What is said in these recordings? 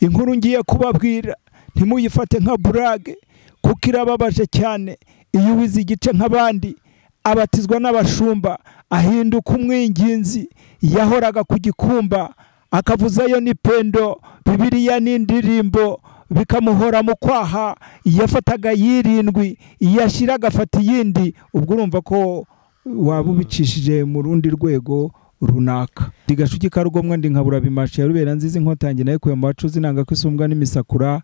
inkuru ngiye kubabwira ntimuyifate nka burage kuko irababaje cyane. Iyo uwize igice nk'abandi abatizwa n'abashumba ahinduka umwinginzi, yahoraga ku gikumba akavuzayo n'ipendo, Bibiliya n'indirimbo bikamuhora mu kwaha, yafataga yirindwi yashira agafata iyindi. Ubwo urumva ko waba ubicishije mu rundi rwego runaka. Digashuki karugomwa ndi nkabura bimashe ya Rubera nziza inkotange nayo kuye mu bacuzi nanga kwisumbwa n'imisakura.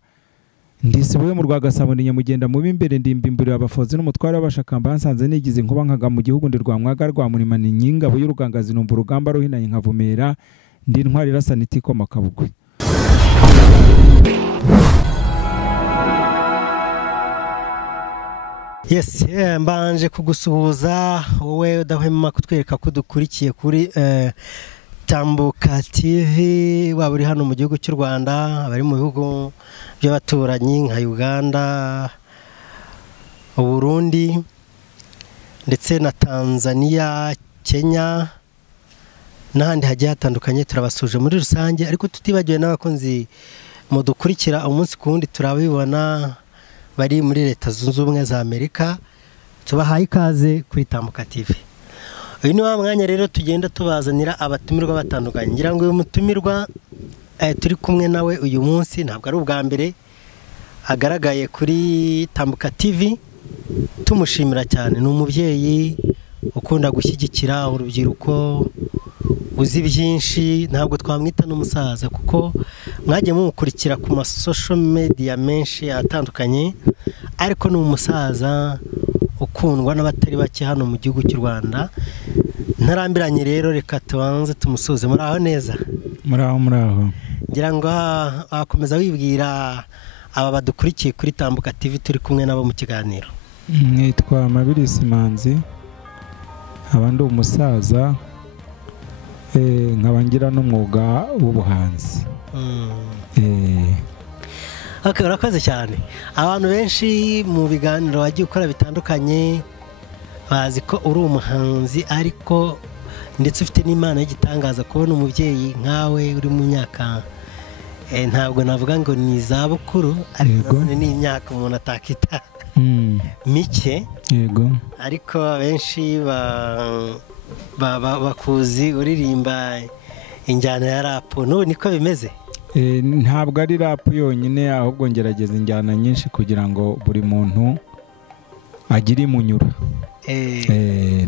Ndisibuye mu Rwagasabo ni Nyamugenda mu bimbere ndimbimbirira abafozi n'umutware w'abashakamba hansanze nigize inkuba nkaga mu gihugu ndi rwa mwaga rwa Murima ni nyingabo y'urugangazi numva urugamba ruhinanye nkavumera ndi intwari rasaniti ko makabugwe. Yes, mbanje kugusuhuza wowe udahwema kutwereka ko dukurikiye kuri Tambuka TV, waba uri hano mu gihugu cy'u Rwanda, abari mu bihugu by'abaturanyi nka Uganda, Burundi ndetse na Tanzania, Kenya n'ahandi hagiye hatandukanye. Turabasuje muri rusange, ariko tutibagiwe n'abakunzi mu dukurikira umunsi ku wundi turabibona bari muri Leta Zunze Ubumwe za Amerika. Tubahaye ikaze kuri Tambuka TV. Uyu ni wa mwanya rero tugenda tubazanira abatumirwa batandukanye. Ngira ngo uyu mutumirwa turi kumwe nawe uyu munsi ntabwo ari ubwa mbere agaragaye kuri Tambuka TV. Tumushimira cyane, ni umubyeyi ukunda gushyigikira urubyiruko, uzi byinshi. Ntabwo twamwita n'umusaza kuko mwagiye mumukurikira ku ma social media menshi atandukanye, ariko ni umusaza ukundwa n'abatari bake hano mu gihugu cy'u Rwanda. Ntarambiranye rero, reka tubanze tumusuze. Muraho neza? Muraho. Ngira ngo akomeza wibwira aba badukurikiye kuri Tambuka TV turi kumwe nabo mu kiganiro. Nitwa Mabirisi Manzi, abandi umusaza nkabangira n'umwuga w'ubuhanzi. Urakoze cyane. Abantu benshi mu biganiro wagiye ukora bitandukanye bazi ko uri umuhanzi, ariko ndetse ufite n'Imana y'igitangaza. Kubona umubyeyi nkawe uri mu myaka ntabwo navuga ngo ni izabukuru, ariko ni imyaka umuntu atakita mike, yego, ariko benshi bakuzi uririmba injyana ya rap. N'ubu niko bimeze? Ntabwo ari rap yonyine, ahubwo ngerageza injyana nyinshi kugira ngo buri muntu agire imunyura.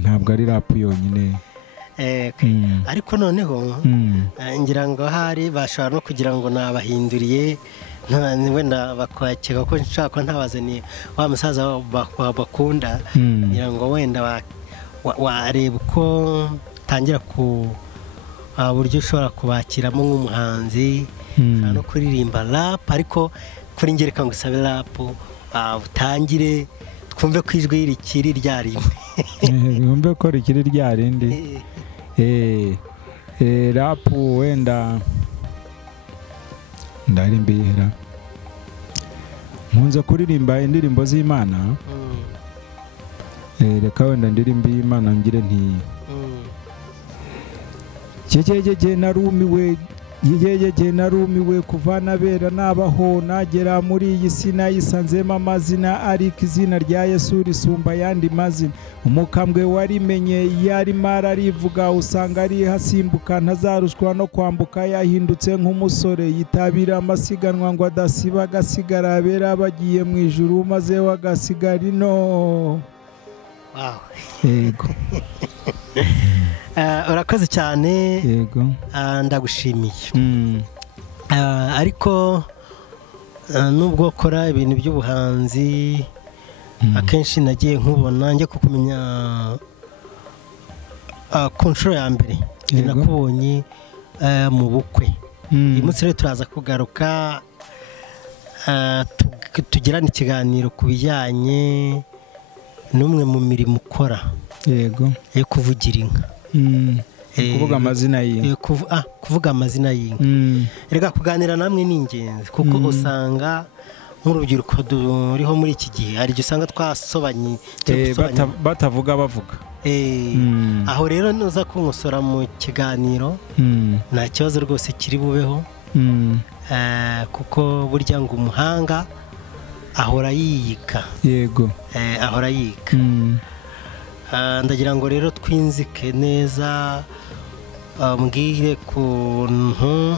Ntabwo ari rap yonyine. Ariko noneho ngira ngo hari bashobora no kugira ngo nabahinduriye, wenda bakwakeka ko nshaka ntabazaniye wa musaza bakunda. Ngira ngo wenda wareba uko tangira ku buryo ushobora kubakiramo nk'umuhanzi, no kuririmba rap. Ariko kuri njye reka ngusabe rap utangire twumve ko ijwi rikiri ryarimwe. Twumve ko rikiri ryarindi. Rap wenda ndarimbira, nkunze kuririmba indirimbo z'Imana. Reka wenda ndirimba Imana ngire nti Jejeje narumiwe kuva nabera nabaho nagera muri iyi si nayisanzemo amazina, ariko izina rya Yesu risumba yandi mazina. Umukambwe warimenye yarimo ararivuga, usanga ari hasimbuka ntazarushwa no kwambuka. Yahindutse nk'umusore yitabira amasiganwa ngo adasiba, agasigara abera bagiye mu ijuru maze wagasigara ino. Yego. Urakoze cyane. Yego. Ndagushimiye. Ariko nubwo ukora ibintu by'ubuhanzi, akenshi nagiye nkubona njye kukumenya ku nshuro ya mbere nakubonye mu bukwe. Uyu munsi rero turaza kugaruka tugirana ikiganiro ku bijyanye n'umwe mu mirimo ukora. Yego. Yo kuvugira inka. Kuvuga amazina y'inka. Kuvuga amazina y'inka. Reka kuganira namwe ni ingenzi kuko usanga nk'urubyiruko duriho muri iki gihe hari usanga twasobanye batavuga bavuga. Aho rero nuza kumusora mu kiganiro nta kibazo rwose kiri bubeho. kuko burya ngo umuhanga ahora yiga. yego ahora yiga. Ndagira ngo rero twinzike neza, mbwire kuntu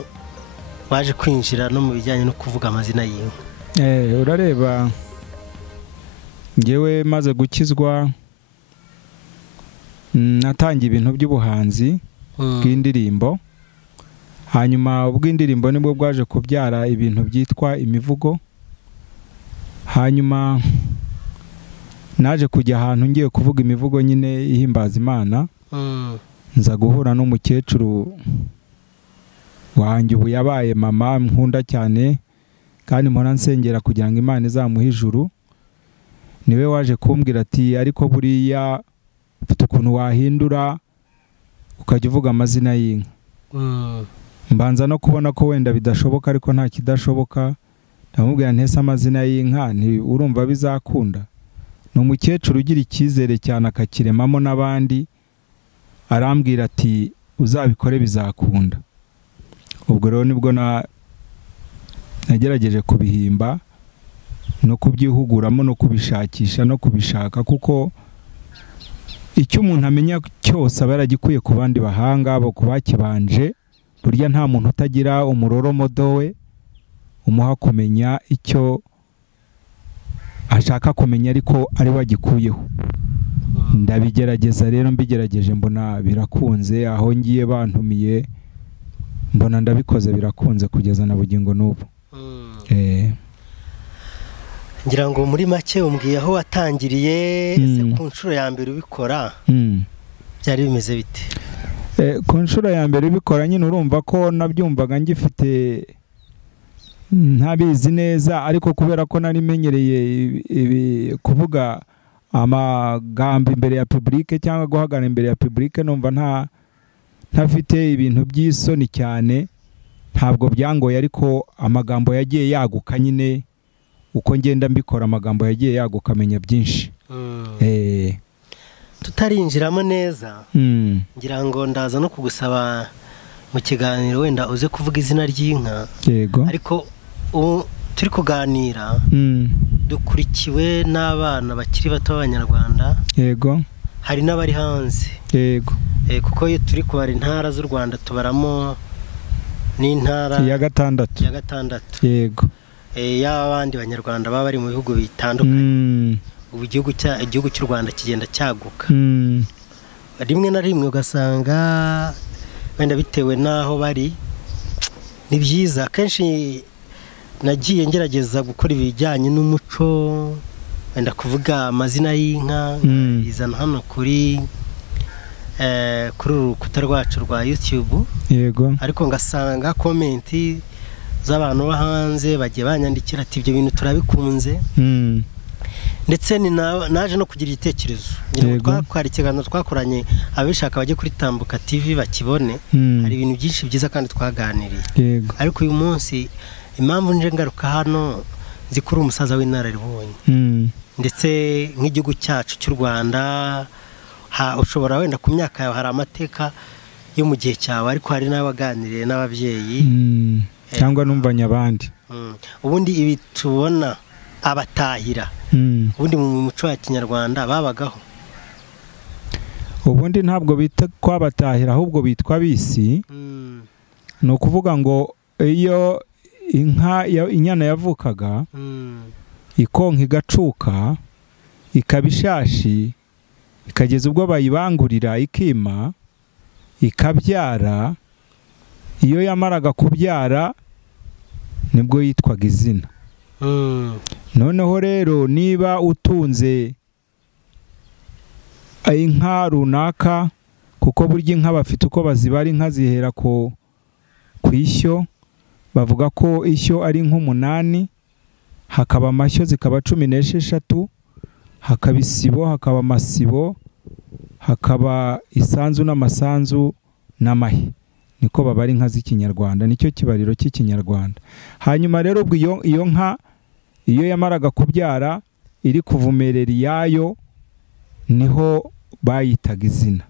waje kwinjira no mu bijyanye no kuvuga amazina y'inka. urareba ngewe maze gukizwa natangiye ibintu by'ubuhanzi bw'indirimbo, hanyuma ubw'indirimbo nibwo bwaje kubyara ibintu byitwa imivugo. Hanyuma naje kujya ahantu ngiye kuvuga imivugo nyine ihimbaza Imana, nza guhura n'umukecuru wanjye ubu yabaye mama nkunda cyane kandi mpora nsengera kugira ngo Imana izamuhe ijuru. Niwe waje kumbwira ati ariko buriya ufite ukuntu wahindura ukajya uvuga amazina y'inka. Mbanza no kubona ko wenda bidashoboka, ariko nta kidashoboka. Ndamubwira ntese amazina y'inka urumva bizakunda? Ni umukecuru ugira icyizere cyane akakiremamo n'abandi, arambwira ati uzabikore bizakunda. Ubwo rero nibwo nagerageje kubihimba no kubyihuguramo no kubishakisha no kubishaka, kuko icyo umuntu amenya cyose aba yaragikuye ku bandi bahanga abo kubakibanje. Burya nta muntu utagira umuroromodo we umuha kumenya icyo ashaka kumenya ariko ari wagikuyeho. Ndabigerageza rero, mbigerageje mbona birakunze, aho ngiye bantumiye mbona ndabikoze birakunze kugeza na bugingo n'ubu. ngira ngo muri make umbwiye aho watangiriye, ese ku nshuro ya mbere ubikora byari bimeze bite? Ku nshuro ya mbere ubikora nyine urumva ko nabyumvaga ngifite ntabizi neza, ariko kubera ko nari menyereye kuvuga amagambo imbere ya publike cyangwa guhagarara imbere ya publike, numva ntafite ibintu by'isoni cyane, ntabwo byangoye. Ariko amagambo yagiye yaguka nyine uko ngenda mbikora, amagambo yagiye yaguka amenya byinshi. Tutarinjiramo neza, ngira ngo ndaza no kugusaba mu kiganiro wenda uze kuvuga izina ry'inka. Yego. Ariko turi kuganira dukurikiwe n'abana bakiri bato b'Abanyarwanda. Yego. Hari n'abari hanze. Yego. Kuko iyo turi kubara intara z'u Rwanda tubaramo n'intara ya gatandatu. Yego. Y'abandi banyarwanda baba bari mu bihugu bitandukanye. Ubu igihugu cy'u Rwanda kigenda cyaguka. Rimwe na rimwe ugasanga wenda bitewe n'aho bari, ni byiza. Kenshi nagiye ngerageza gukora ibijyanye n'umuco, wenda kuvuga amazina y'inka, izana hano kuri uru rukuta rwacu rwa YouTube. Yego. Ariko ngasanga komenti z'abantu bo hanze bagiye banyandikira ati ibyo bintu turabikunze. Ndetse naje no kugira igitekerezo. Twakora ikiganiro twakoranye, abishaka bajye kuri Tambuka TV bakibone. Hari ibintu byinshi byiza kandi twaganiriye. Ariko uyu munsi impamvu nje ngaruka hano, zikuri umusaza w'inararibonye. Ndetse nk'igihugu cyacu cy'u Rwanda, ushobora wenda ku myaka yawe hari amateka yo mu gihe cyawe, ariko hari n'abaganiriye n'ababyeyi cyangwa numvanye abandi. Ubundi ibi tubona abatahira, ubundi mu muco wa Kinyarwanda babagaho? Ubundi ntabwo bita ko abatahira, ahubwo bitwa bisi. Ni ukuvuga ngo iyo inyana yavukaga ikonka igacuka ikaba ishashi, ikageza ubwo bayibangurira ikima ikabyara, iyo yamaraga kubyara nibwo yitwaga izina. Noneho rero niba utunze inka runaka, kuko burya inka bafite uko bazibara, inka zihera ku ishyo, bavuga ko ishyo ari nk'umunani, hakaba amashyo zikaba 16, hakaba isibo, hakaba amasibo, hakaba isanzu n'amasanzu n'amahe. Niko babara inka z'ikinyarwanda, nicyo kibariro cy'ikinyarwanda. Hanyuma rero ubwo iyo nka iyo yamaraga kubyara iri kuvumerera iyayo, niho bayitaga izina.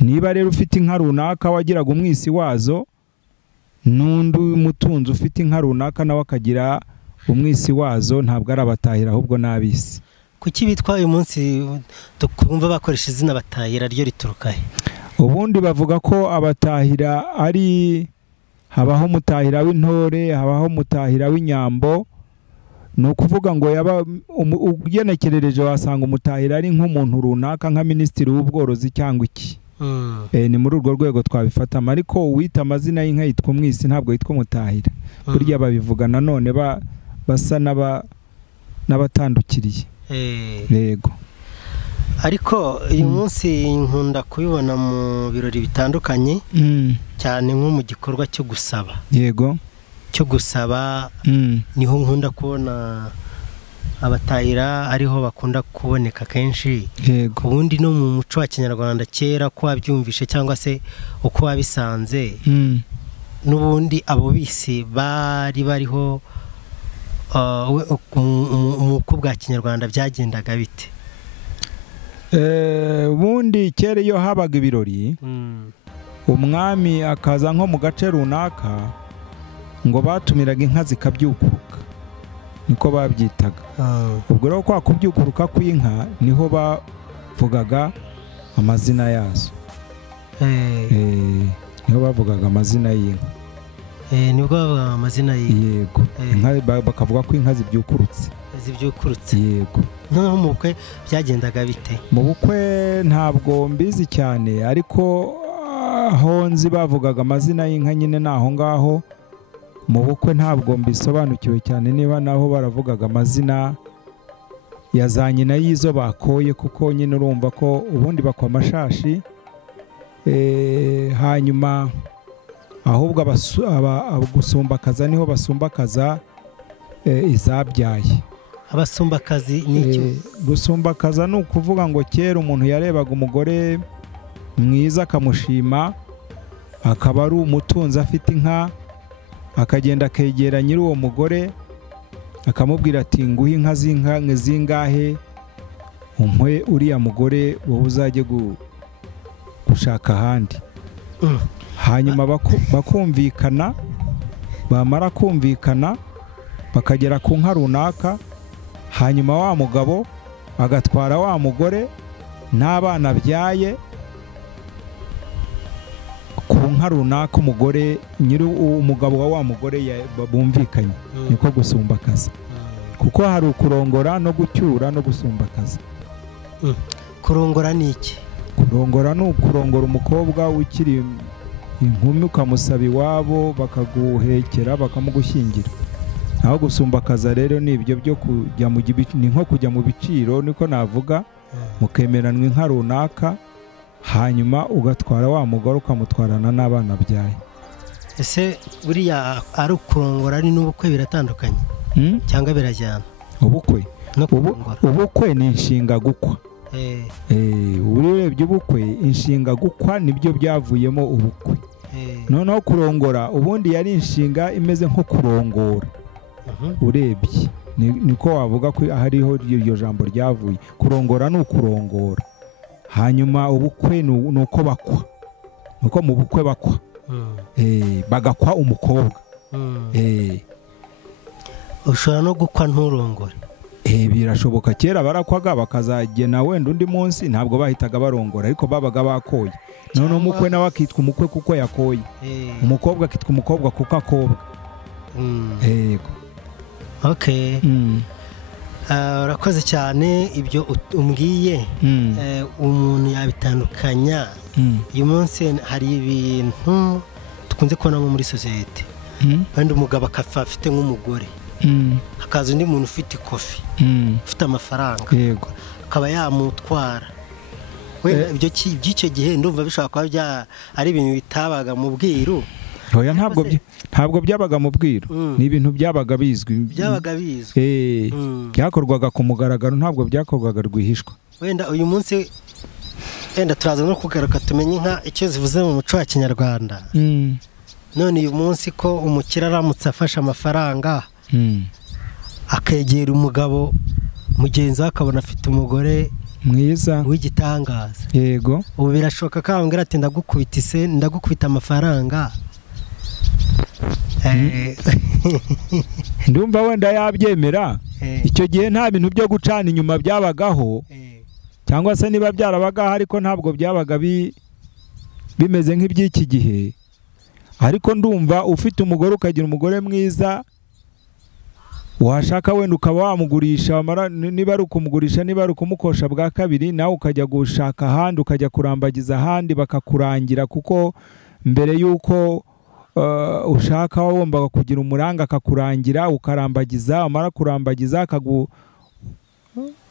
Niba rero ufite inka runaka wagiraga umwisi wazo, n'undi mutunzi ufite inka runaka nawe akagira umwisi wazo, ntabwo ari abatahira ahubwo n'abisi. kuki bitwa uyu munsi tukumva bakoresha izina batahira ryo rituruka he? Ubundi bavuga ko abatahira ari habaho umutahira w'intore, habaho umutahira w'inyambo. Ni ukuvuga ngo ugenekerereje wasanga umutahira ari nk'umuntu runaka nka minisitiri w'ubworozi cyangwa iki. Ni muri urwo rwego twabifatamo, ariko uwita amazina y'inka yitwa umwisi, ntabwo yitwa umutahira. Burya babivuga nanone basa n'abatandukiriye. Yego. Ariko uyu munsi nkunda kubibona mu birori bitandukanye, cyane nko mu gikorwa cyo gusaba. Yego. Cyo gusaba niho nkunda kubona abatahira ariho bakunda kuboneka kenshi. Yego. Ubundi no mu muco wa Kinyarwanda kera ko wabyumvishe cyangwa se uko wabisanze, n'ubundi abo bisi bari bariho mu bwa Kinyarwanda byagendaga bite? Ubundi kera iyo habaga ibirori, umwami akaza nko mu gace runaka, ngo batumiraga inka zikabyukuruka, niko babyitaga. Ubwo rero kwa kubyukuruka kw'inka niho bavugaga amazina yazo. Niho bavugaga amazina y'inka. Nibwo bavuga amazina y'inka. Yego. Bakavuga ko inka zibyukurutse. Yego. Noneho mu bukwe byagendaga bite? Mu bukwe ntabwo mbizi cyane, ariko aho nzi bavugaga amazina y'inka nyine naho ngaho. Mu bukwe ntabwo mbisobanukiwe cyane niba naho baravugaga amazina ya za nyina y'izo bakoye, kuko nyine urumva ko ubundi bakwa amashashi, hanyuma ahubwo gusumbakaza niho basumbakaza izabyaye. Abasumbakazi ni iki? Gusumbakaza ni ukuvuga ngo kera umuntu yarebaga umugore mwiza akamushima, akaba ari umutunzi afite inka, akagenda akegera nyiri uwo mugore akamubwira ati nguhe inka zingahe, umpe uriya mugore wowe uzajye gushaka ahandi. Hanyuma bakumvikana, bamara kumvikana bakagera ku nka runaka, hanyuma wa mugabo agatwara wa mugore n'abana byaye ku nka runaka, umugore nyiri umugabo wa mugore bumvikanye. Niko gusumbakaza, kuko hari ukurongora no gucyura no gusumbakaza. Kurongora ni iki? Kurongora ni ukurongora umukobwa ukiri inkumi ukamusaba iwabo, bakaguhekera bakamugushyingira. Naho gusumbakaza rero ni ibyo byo kujya ni nko kujya mu biciro, niko navuga, mukemeranwa inka runaka, hanyuma ugatwara wa mugore ukamutwarana n'abana byaye. Ese buriya ari ukurongora ari n'ubukwe biratandukanye cyangwa birajyana? Ubukwe ni inshinga gukwa. Urebye ubukwe, inshinga gukwa nibyo byavuyemo ubukwe. Noneho kurongora ubundi yari inshinga imeze nko kurongora. Urebye niko wavuga ko hariho iryo jambo ryavuye. Kurongora ni ukurongora, hanyuma ubukwe ni uko bakwa, nuko mu bukwe bakwa, bagakwa umukobwa. Ushobora no gukwa nturongore? Birashoboka. Kera barakwaga bakazagena wenda undi munsi, ntabwo bahitaga barongora, ariko babaga bakoye. Noneho umukwe nawe akitwa umukwe kuko yakoye, umukobwa akitwa umukobwa kuko akobwa. Yego. Okay. Urakoze cyane ibyo umbwiye. Umuntu yabitandukanya. Uyu munsi hari ibintu tukunze kubona muri sosiyete, kandi umugabo akapfa afite nk'umugore, hakaza undi muntu ufite ikofi, ufite amafaranga, akaba yamutwara. Ibyo by'icyo gihe ndumva bishobora kuba ari ibintu bitabaga mu bwiru. Oya, ntabwo byabaga mu bwiru, ni ibintu byabaga bizwi. Byakorwaga ku mugaragaro, ntabwo byakorwaga rwihishwa. Wenda uyu munsi turaza no kugaruka tumenye inka icyo zivuze mu muco wa Kinyarwanda. None uyu munsi ko umukire aramutse afashe amafaranga akegera umugabo mugenzi we akabona afite umugore mwiza w'igitangaza, yego, ubu birashoboka ko ambwira ati ndagukubita amafaranga, ndumva wenda yabyemera icyo gihe nta bintu byo gucana inyuma byabagaho cyangwa se niba byarabagaho ariko ntabwo byabaga bimeze nk'iby'iki gihe ariko ndumva ufite umugore ukagira umugore mwiza washaka wenda ukaba wamugurisha niba ari ukumugurisha niba ari ukumukosha bwa kabiri nawe ukajya gushaka ahandi ukajya kurambagiza ahandi bakakurangira kuko mbere y'uko ushaka wumvaga kugira umuranga akakurangira ukarambagiza amara kurambagiza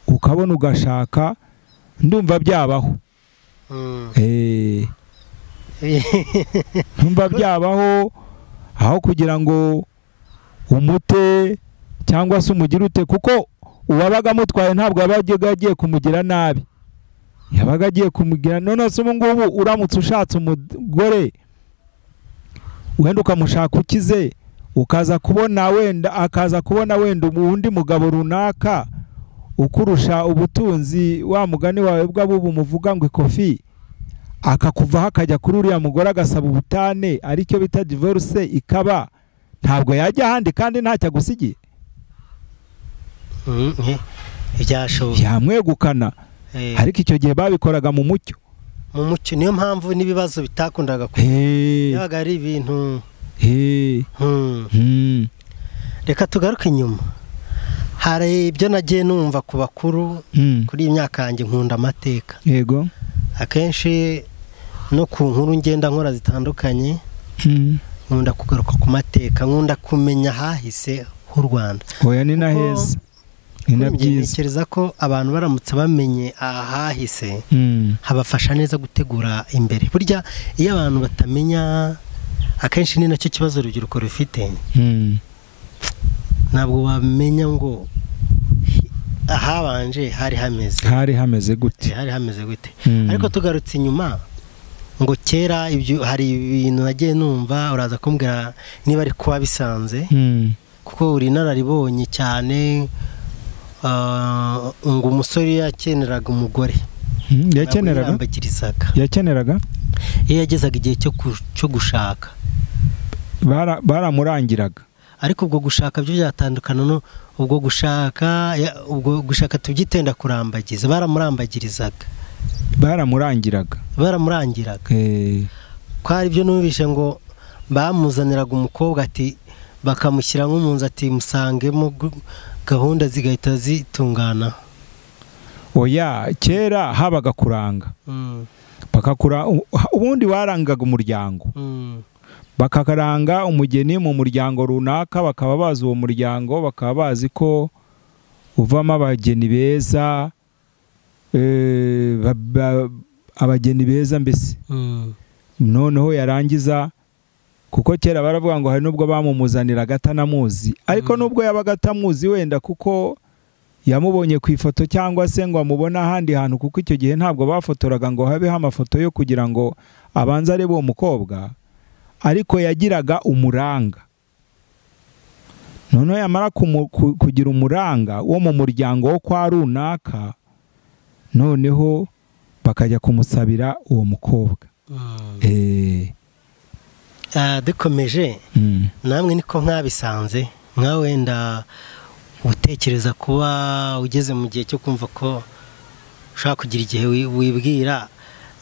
ukabona ugashaka ndumva byabaho ndumva byabaho aho kugira ngo umute cyangwa se umugire ute kuko uwabaga amutwaye ntabwo yabaga agiye kumugira nabi yabaga agiye kumugira none se ubu ngubu uramutse ushatse umugore wenda ukamushaka ukize akaza kubona wenda undi mugabo runaka ukurusha ubutunzi wa mugani wawe bw'abubu muvuga ngo ikofi akakuvaho akajya kuri uriya mugore agasaba ubutane aricyo bita divorce ikaba ntabwo yajya ahandi kandi ntacyo agusigiye yamwegukana ariko icyo gihe babikoraga mu mucyo niyo mpamvu n'ibibazo bitakundaga yabaga ari ibintu reka tugaruke inyuma hari ibyo nagiye numva ku bakuru kuri iyi myaka yanjye nkunda amateka yego akenshi no ku nkuru ngenda nkora zitandukanye nkunda kugaruka ku mateka nkunda kumenya ahahise h'u Rwanda oya ni na heza ni na byiza ntekereza ko abantu baramutse bamenye ahahise habafasha neza gutegura imbere burya iyo abantu batamenya akenshi ni nacyo kibazo urubyiruko rufite ntabwo wamenya ngo ahabanje hari hameze gute ariko tugarutse inyuma ngo kera ibyo hari ibintu nagiye numva uraza kumbwira niba ari kuba bisanze kuko uri nararibonye cyane ngo umusore yakeneraga umugore yakeneraga iyo yagezaga igihe cyo gushaka baramurangiraga ariko ubwo gushaka byo byatandukana no ubwo gushaka tubyitenda kurambagiza baramurangiraga ko hari ibyo numvishe ngo bamuzaniraga umukobwa ati bakamushyira nk'umunsi ati musangemo gahunda zigahita zitungana oya kera habaga kuranga ubundi warangaga umuryango bakakaranga umugeni mu muryango runaka bakaba bazi uwo muryango bakaba bazi ko uvamo abageni beza abageni beza mbese noneho yarangiza kuko kera baravuga ngo hari nubwo bamumuzaniraga atanamuzi ariko nubwo yabaga atamuzi wenda kuko yamubonye ku ifoto cyangwa se ngo amubone ahandi hantu kuko icyo gihe ntabwo bafotoraga ngo habeho amafoto yo kugira ngo abanze arebe uwo mukobwa ariko yagiraga umuranga noneho yamara kugira umuranga wo mu muryango wo kwa runaka noneho bakajya kumusabira uwo mukobwa dukomeje namwe niko mwabisanze nka wenda utekereza kuba ugeze mu gihe cyo kumva ko ushaka kugira igihe wibwira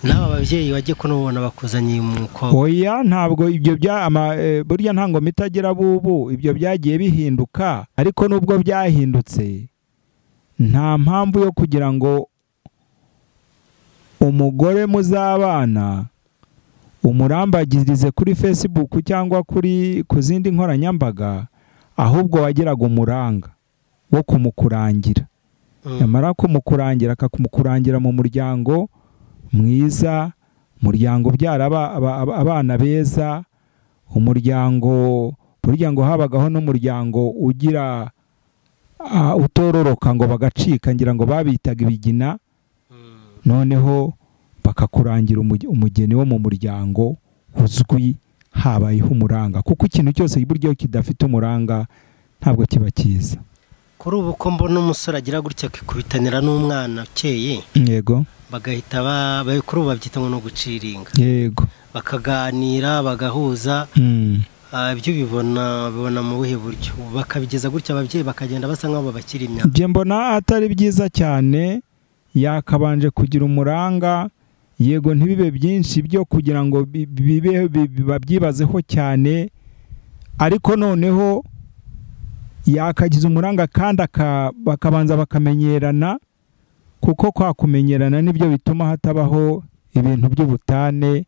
nawe ababyeyi bajye kunubona bakuzaniye umukobwa oya ntabwo ibyo burya nta ngoma itagira bubu ibyo byagiye bihinduka ariko nubwo byahindutse nta mpamvu yo kugira ngo umugore muzabana umurambagirize kuri Facebook cyangwa ku zindi nkoranyambaga ahubwo wagiraga umuranga wo kumukurangira yamara kumukurangira akakumukurangira mu muryango mwiza umuryango ubyara abana beza umuryango burya ngo habagaho n'umuryango ugira utororoka ngo bagacika ngira ngo babitaga ibigina noneho bakakurangira umugeni wo mu muryango uzwi habayeho umuranga kuko ikintu cyose buryo kidafite umuranga ntabwo kiba cyiza kuri ubu ko mbona umusore agira gutya akikubitanira n'umwana ukeye yego bagahita kuri ubu babyita ngo no guciringa yego bakaganira bagahuza ibyo bibona mu buhe buryo bakabigeza gutya ababyeyi bakagenda basa nk'aho babakiri imyaka njye mbona atari byiza cyane yakabanje kugira umuranga yego ntibibe byinshi byo kugira ngo babyibazeho cyane ariko noneho yakagize umuranga kandi bakabanza bakamenyerana kuko kwa kumenyerana nibyo bituma hatabaho ibintu by'ubutane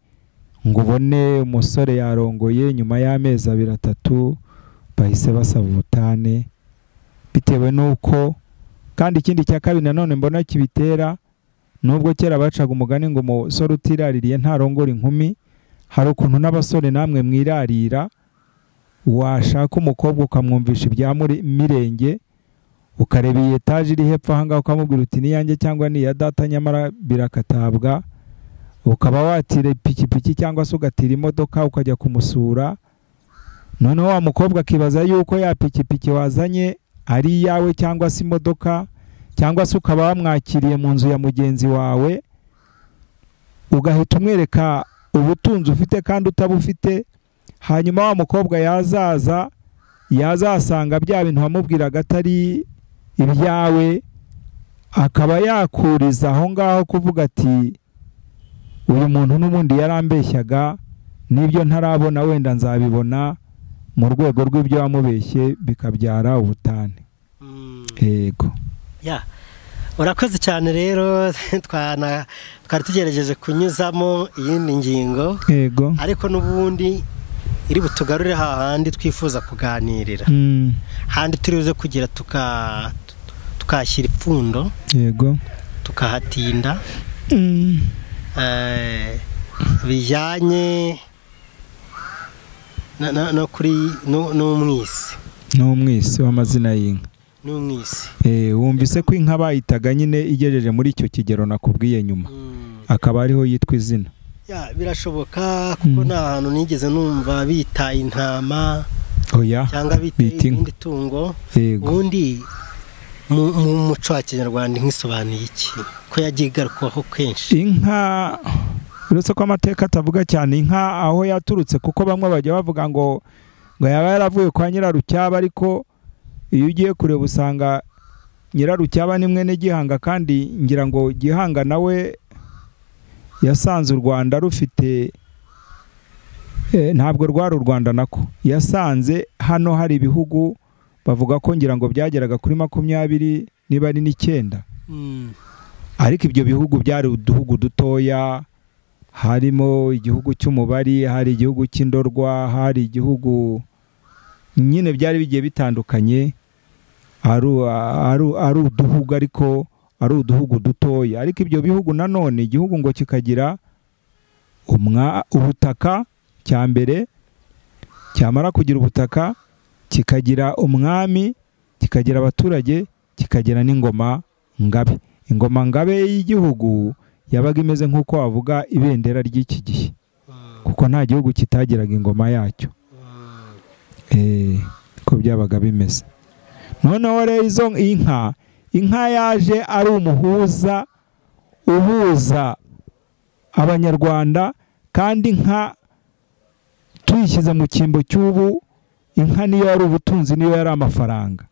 ngo ubone umusore yarongoye nyuma y'amezi 2-3 bahise basaba ubutane bitewe n'uko kandi ikindi cya kabiri nanone mbona kibitera nubwo kera bacaga umugani ngo umusore utiraririye ntarongora inkumi hari ukuntu n'abasore namwe mwirarira washaka umukobwa ukamwumvisha ibya mirenge ukareba iyi etaje iri hepfo aha ngaha ukamubwira uti ni yanjye cyangwa ni iya data nyamara birakatabwa ukaba watira ipikipiki cyangwa se ugatira imodoka ukajya kumusura noneho wa mukobwa akibaza yuko ya pikipiki wazanye ari iyawe cyangwa se imodoka cyangwa se ukaba wamwakiriye mu nzu ya mugenzi wawe ugahita umwereka ubutunzi ufite kandi utabufite hanyuma wa mukobwa yazasanga bya bintu wamubwiraga atari ibyawe akaba yakuriza aho ngaho kuvuga ati uyu muntu n'ubundi yarambeshyaga n'ibyo ntarabona wenda nzabibona mu rwego rw'ibyo wamubeshye bikabyara ubutane yego urakoze cyane rero twari tugerageje kunyuzamo iyindi ngingo yego ariko n'ubundi iri butugarure hahandi twifuza kuganirira handi turibuze kugira tukashyira ipfundo yego tukahatinda bijyanye no kuri n'umwisi w'amazina y'inka n'umwisi wumvise ko inka bayitaga nyine igejeje muri icyo kigero nakubwiye nyuma akaba ariho yitwa izina birashoboka kuko nta hantu nigeze numva bita intama cyangwa bita irindi tungo ubundi mu muco wa kinyarwanda inka isobanuye iki ko yagiye igarukwaho kenshi inka uretse ko amateka atavuga cyane inka aho yaturutse kuko bamwe bajya bavuga ngo yaba yaravuye kwa Nyirarucyaba ariko iyo ugiye kureba usanga Nyirarucyaba ni mwene Gihanga kandi ngira ngo Gihanga nawe yasanze u Rwanda rufite ntabwo rwari u Rwanda nako yasanze hano hari ibihugu bavuga ko ngira ngo byageraga kuri 20 niba ari 9 ariko ibyo bihugu byari uduhugu dutoya harimo igihugu cy'umubari hari igihugu cy'indorwa hari igihugu nyine byari bigiye bitandukanye ari uduhugu ariko ari uduhugu dutoya ariko ibyo bihugu nanone igihugu ngo kikagira ubutaka cya mbere cyamara kugira ubutaka kikagira umwami kikagira abaturage kikagira n'ingoma ngabe ingoma ngabe y'igihugu yabaga imeze nk'uko wavuga ibendera ry'iki gihe kuko nta gihugu kitagiraga ingoma yacyo ko byabaga bimeze noneho rero izo inka yaje ari umuhuza uhuza abanyarwanda kandi inka tuyishyize mu cyimbo cy'ubu inka niyo yari ubutunzi niyo yari amafaranga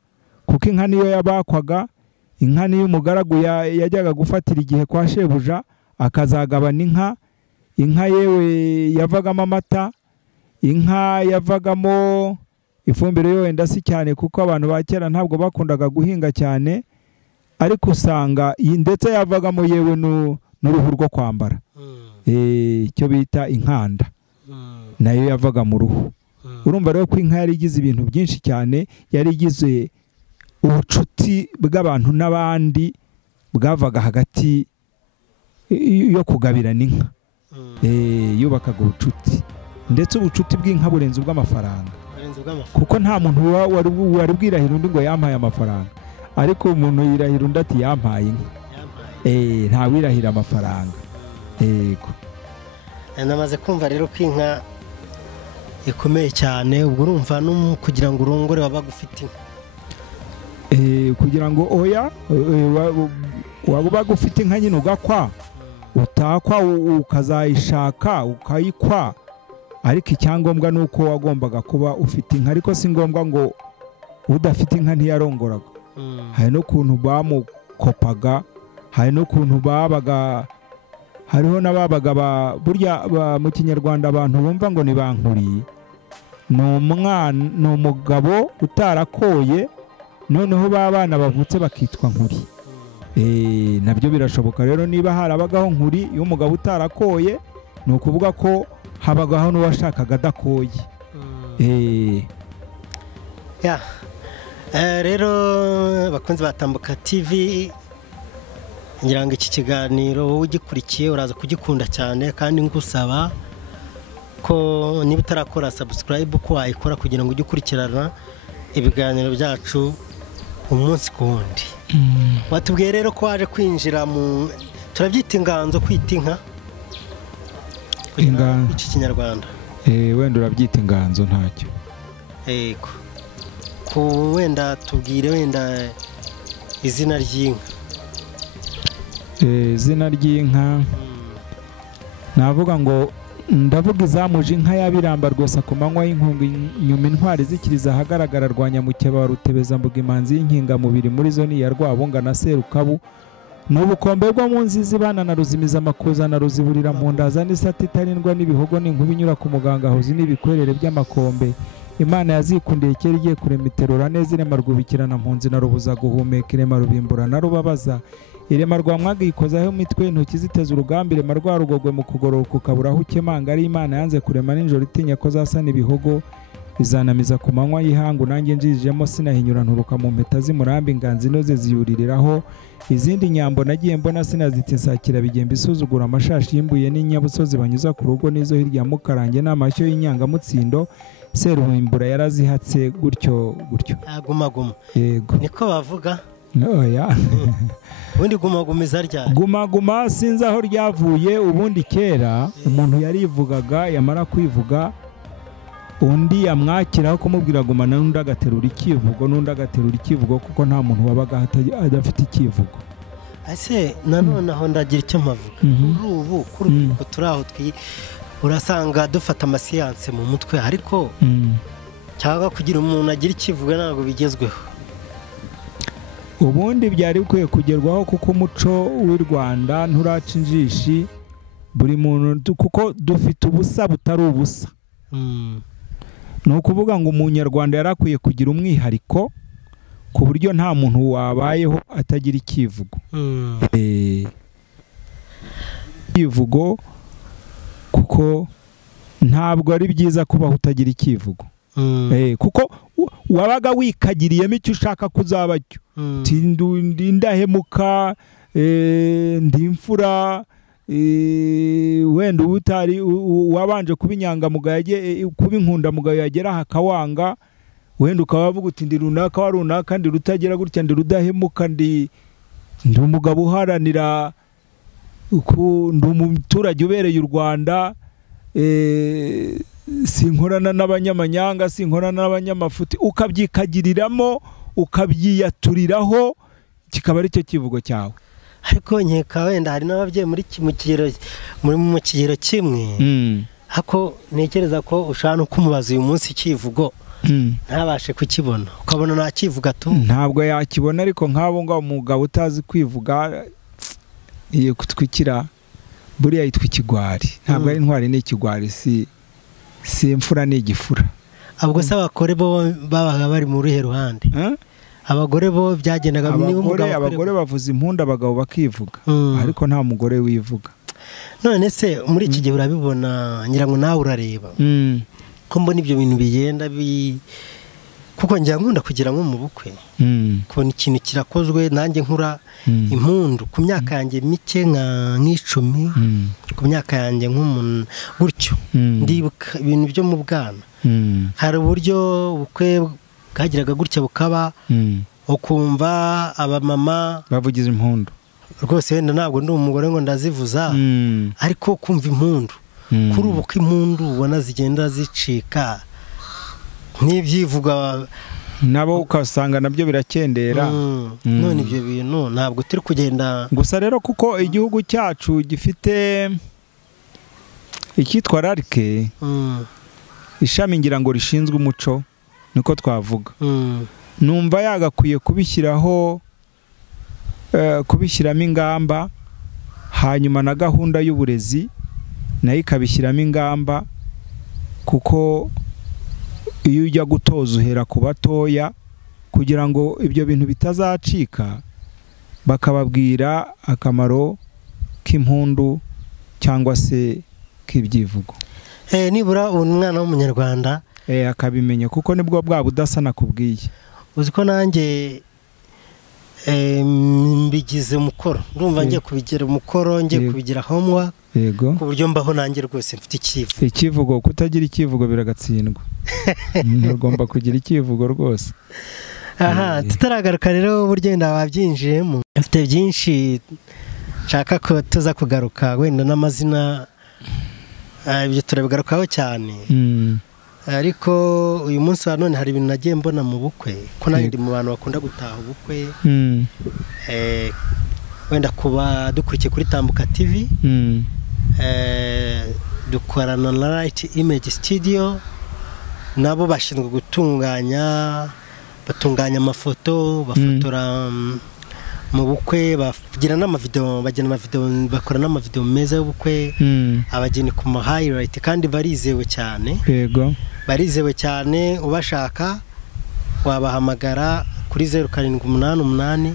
kuko inka niyo yabakwaga inka niyo umugaragu yajyaga gufatira igihe kwa shebuja akazagabana inka yewe yavagamo amata inka yavagamo ifumbire yo wenda si cyane kuko abantu ba kera ntabwo bakundaga guhinga cyane ariko usanga ndetse yavagamo yewe n'uruhu rwo kwambara icyo bita inkanda nayo yavaga mu ruhu urumva rero ko inka yari igize ibintu byinshi cyane yari igize ubucuti bw'abantu n'abandi bwavaga hagati yo kugabirana inka yubakaga ubucuti ndetse ubucuti bw'inka burenze ubw'amafaranga kuko nta muntu wari bwirahira undi ngo yampaye amafaranga ariko umuntu yirahira undi ati yampaye inka nta wirahira amafaranga yego namaze kumva rero ko inka ikomeye cyane ubwo urumva no kugira ngo urongore wabaga ufite inka kugira ngo oya wabaga ufite inka nyine ugakwa utakwa ukazayishaka ukayikwa ariko icyangombwa ni uko wagombaga kuba ufite inka, ariko si ngombwa ngo udafite inka ntiyarongoraga. hari n'ukuntu bamukopaga, hari n'ukuntu babaga, hariho n'ababaga burya mu kinyarwanda abantu bumva ngo ni bankuri, ni umugabo utarakoye, noneho b'abana bavutse bakitwa nkuri. Nabyo birashoboka rero, niba harabagaho nkuri y'umugabo utarakoye, ni ukuvuga ko habagaho n'uwashakaga adakoye. Rero bakunzi batambuka TV, ngira ngo iki kiganiro wowe ugikurikiye uraza kugikunda cyane, kandi ngusaba ko niba utarakora subscribe ko wayikora kugira ngo ujye ukurikirana ibiganiro byacu umunsi ku wundi. Watubwiye rero ko waje kwinjira mu, turabyita inganzo, kwita inka iki kinyarwanda. Wenda urabyita inganzo ntacyo. Yego. Ku wenda tubwire wenda izina ry'inka. Izina ry'inka navuga ngo ndavuga izamuje inka y'abiramba rwose ku manywa y'inkungu, inyuma intwari zikiriza ahagaragara rwa Nyamukeba wa Rutebezambuga, imanzi y'inkingamubiri muri zo ni iya Rwabunga na Serukabu, ni ubukombe bwo mu nzizi bana na Ruzimiza amakuza na Ruziburira mu ndaza n'isati itarindwa n'ibihogo, n'inkuba inyura ku muganga huzi n'ibikwerere by'amakombe. Imana yazikundiye kera igiye kurema iterura neza, irema rwubikirana mpunzi na rubuza guhumeka, irema rubimbura na rubabaza, irema rwa mwaga yikozaho imitwe, intoki ziteze urugamba, irema rwa rugogwe mu kugororoka ukaburaho ukemanga. Ari Imana yanze kurema nijoro itinya ko zasana ibihogo, izanamiza ku manywa y'ihangu, nanjye njijemo sinahinyura nturuka mu mpeta z'umurambi, inganzi inoze ziyuririraho, izindi nyambo nagiye mbona sinazita insakira bigemba, isuzugura amashashi y'imbuye n'inyabusozi banyuza ku rugo, n'izo hirya mukarange n'amashyo y'inyangamutsindo, Serubimbura yarazihatse gutyo. Guma. Yego. Niko bavuga? Oya. Ubundi guma izarya. Guma sinzi aho ryavuye. Ubundi kera umuntu yarivugaga, yamara kwivuga undi yamwakiraho kumubwira guma, n'undi agaterura ikivugo, n'undi agaterura ikivugo, kuko nta muntu wabaga adafite ikivugo. Ese nanone aho ndagira icyo mpavuga. Kuri ubu turaho urasanga dufata amasiyanse mu mutwe, ariko cyangwa kugira umuntu agira ikivuga ntabwo bigezweho. Ubundi byari bikwiye kugerwaho, kuko umuco w'u Rwanda nturaca injishi buri muntu, kuko dufite ubusa butari ubusa. Ni ukuvuga ngo umunyarwanda yarakwiye kugira umwihariko, ku buryo nta muntu wabayeho atagira ikivugo. Ikivugo, kuko ntabwo ari byiza kubaho utagira ikivugo. Kuko wabaga wikagiriyemo icyo ushaka kuzaba cyo. Ndi indahemuka, ndi imfura, wenda utari wabanje kuba inyangamugayo, kuba inkundamugayo yagera hakawanga, wenda ukaba wavuga uti ndi runaka wa runaka, ndi rutagira gutya, ndi rudahemuka, ndi umugabo uharanira, ndi umuturage ubereye u Rwanda, sinkorana n'abanyamanyanga, sinkorana n'abanyamafuti, ukabyikagiriramo, ukabyiyaturiraho, kikaba ari cyo kivugo cyawe. Ariko nkeka wenda hari n'ababyeyi muri mu kigero kimwe, hako ntekereza ko ushaka no kumubaza uyu munsi ikivugo ntabashe kukibona, ukabona nta kivuga tu. Ntabwo yakibona, ariko nk'abo ngabo umugabo utazi kwivuga iyo kutwikira buriya yitwa ikigwari. Ntabwo ari intwari, ni ikigwari, si imfura, ni igifura. Abwo se abagore bo babaga bari mu ruhe ruhande? Abagore bo byagendaga abagore bavuza impundu, abagabo bakivuga, ariko nta mugore wivuga. None se muri iki gihe urabibona, nyirango nawe urareba ko mbona ibyo bintu bigenda kuko njya nkunda kugira nko mu bukwe, kubona ikintu kirakozwe, nanjye nkura impundu ku myaka yanjye mike nk'icumi, ku myaka yanjye nk'umuntu gutyo, ndibuka ibintu byo mu bwana. Hari uburyo ubukwe bwagiraga gutya bukaba, ukumva abamama bavugiza impundu. Rwose wenda ntabwo ndi umugore ngo ndazivuza, ariko kumva impundu kuri ubu ko impundu ubona zigenda zicika n'ibyivuga, nabo ukasanga nabyo birakendera. None ibyo bintu ntabwo turi kugenda gusa rero, kuko igihugu cyacu gifite icyitwa rarike ishami ngira ngo rishinzwe umuco niko twavuga numva yagakwiye kubishyiramo ingamba, hanyuma na gahunda y'uburezi nayo ikabishyiramo ingamba, kuko iyo ujya gutoza uhera ku batoya kugira ngo ibyo bintu bitazacika, bakababwira akamaro k'impundu cyangwa se k'ibyivugo. Nibura umwana w'umunyarwanda akabimenya, kuko nibwo bwa budasa nakubwiye. Uzi ko nanjye mbigize umukoro, ndumva ngiye kubigira umukoro, ngiye kubigira homework, yego, ku buryo mbaho nanjye rwose mfite ikivugo. Ikivugo, kutagira ikivugo biragatsindwa. Ugomba kugira ikivugo rwose. Aha, tutaragaruka rero buryo wenda wabyinjiyemo, afite byinshi nshaka ko tuza kugaruka, wenda n'amazina ibyo turabigarukaho cyane. Ariko uyu munsi wa none hari ibintu nagiye mbona mu bukwe, ko nanjye ndi mu bantu bakunda gutaha ubukwe. Wenda kuba dukurikiye kuri Tambuka TV, dukorana na Light Image Studio, nabo bashinzwe batunganya amafoto, bafotora mu bukwe, bagira n'amavideo, bakora n'amavideo meza y'ubukwe, abageni ku ma highlight, kandi barizewe cyane. Yego, barizewe cyane. Ubashaka wabahamagara kuri 0788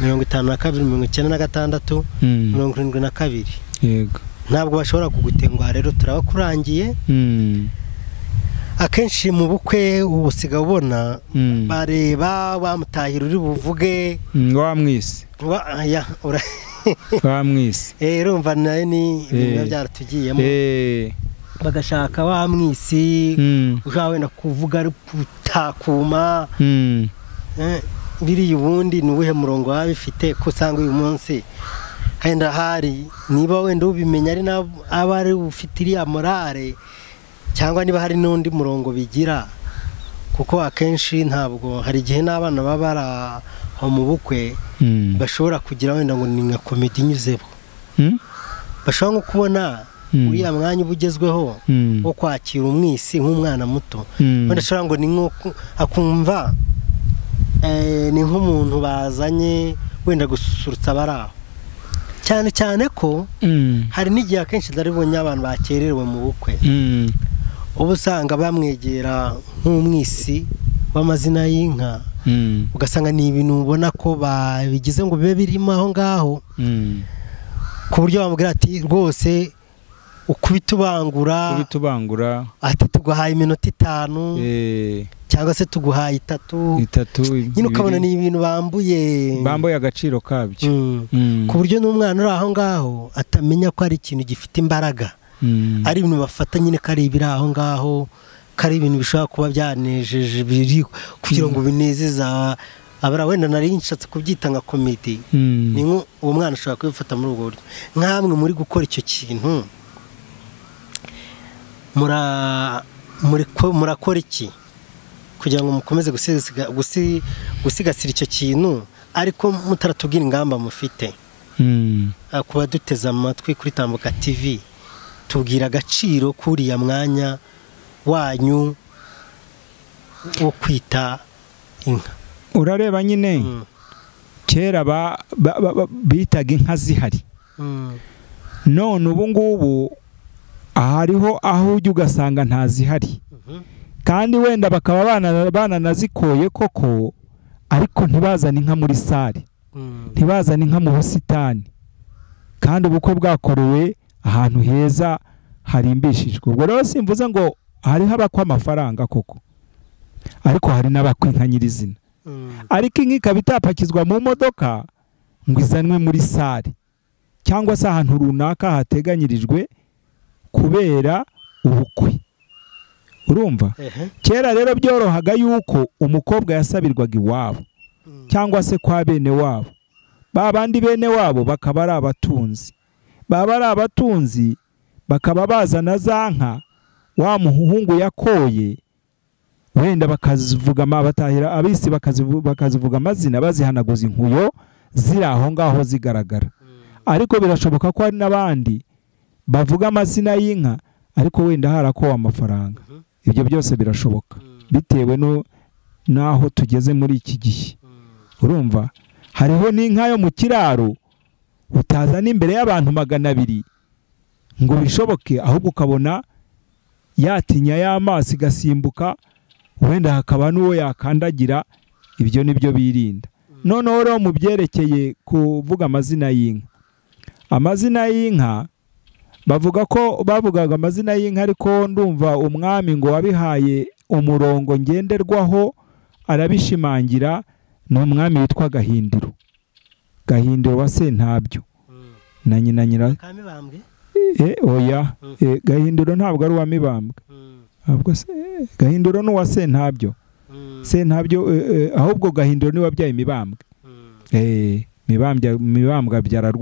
52 96 yego, ntabwo bashobora kugutenguha. Rero turabakurangiye. Akenshi mu bukwe ubusiga ubona bareba wamutahira uri buvuge wamwise wamwise, urumva nayo ni ibintu byaratugiyemo, bagashaka wamwisi ushaka wenda kuvuga ari kutakuma. Biriya ubundi ni uwuhe murongo waba bifite, ko usanga uyu munsi henda hari, niba wenda ubimenya ari aba ari ufite iriya morale, cyangwa niba hari n'undi murongo bigira, kuko akenshi ntabwo, hari igihe n'abana baba baraho mu bukwe bashobora kugira wenda ngo ni nka komedi inyuzeho, bashobora nko kubona uriya mwanya uba ugezweho wo kwakira umwisi nk'umwana muto, wenda ashobora ngo ni nko akumva ni nk'umuntu bazanye wenda gususurutsa abari aho, cyane cyane ko hari n'igihe akenshi ndaribonye abantu bakererewe mu bukwe, uba usanga bamwegera nk'umwisi w'amazina y'inka, ugasanga ni ibintu ubona ko babigize ngo bibe birimo aho ngaho, ku buryo bamubwira ati rwose ukubitubangura ati tuguhaye iminota 5 cyangwa se tuguhaye 3, nyine ukabona ni ibintu bambuye agaciro kabyo, ku buryo n'umwana uri aho ngaho atamenya ko ari ikintu gifite imbaraga, ari ibintu bafata nyine ko ari ibiri aho ngaho, ko ari ibintu bishobora kuba byanejeje biri kugira ngo binezeza abara. Wenda nari nshatse kubyita nka komedi, ni uwo mwana ashobora kubifata muri ubwo buryo. Nkamwe muri gukora icyo kintu murakora iki kugira ngo mukomeze gusigasira icyo kintu, ariko mutaratubwira ingamba mufite? Kuba duteze amatwi kuri Tambuka TV, tubwira agaciro kuriya mwanya wanyu wo kwita inka. Urareba nyine kera bitaga inka zihari, none ubu ngubu hariho aho ujya ugasanga ntazihari, kandi wenda bakaba bananazikoye koko, ariko ntibazane inka muri sare, ntibazane inka mu busitani, kandi ubukwe bwakorewe ahantu heza harimbishijwe. Ubwo rero simvuze ngo hariho abakwa amafaranga koko, ariko hari n'abakwa inka nyirizina, ariko inka ikaba itapakizwa mu modoka ngo izanwe muri sare cyangwa se ahantu runaka hateganyirijwe kubera ubukwe. Urumva? Kera rero byorohaga yuko umukobwa yasabirwaga iwabo cyangwa se kwa bene wabo, babandi bene wabo bakaba ari abatunzi, baba ari abatunzi bakaba bazana za nka wa muhungu yakoye, wenda bakazivuga batahira abisi, bakazivuga amazina, bazihanaguza inkuyo ziri aho ngaho zigaragara. Ariko birashoboka ko hari n'abandi bavuga amazina y'inka ariko wenda harakowe amafaranga. Ibyo byose birashoboka bitewe n'aho tugeze muri iki gihe. Urumva hariho n'inka yo mu kiraro utazana imbere y'abantu 200 ngo bishoboke, ahubwo ukabona yatinya y'amazi igasimbuka, wenda hakaba n'uwo yakandagira. Ibyo nibyo birinda. Noneho rero mu byerekeye kuvuga amazina y'inka, amazina y'inka bavugaga amazina y'inka, ariko ndumva umwami ngo wabihaye umurongo ngenderwaho arabishimangira. Ni umwami witwa Gahindiro, Gahindiro wa Sentabyo na nyina Kamibambwe. Oya, Gahindiro ntabwo ari uwa Mibambwe, ahubwo Gahindiro ni uwa Sentabyo. Sentabyo ahubwo Gahindiro ni wabyaye Mibambwe. Mibambwe abyara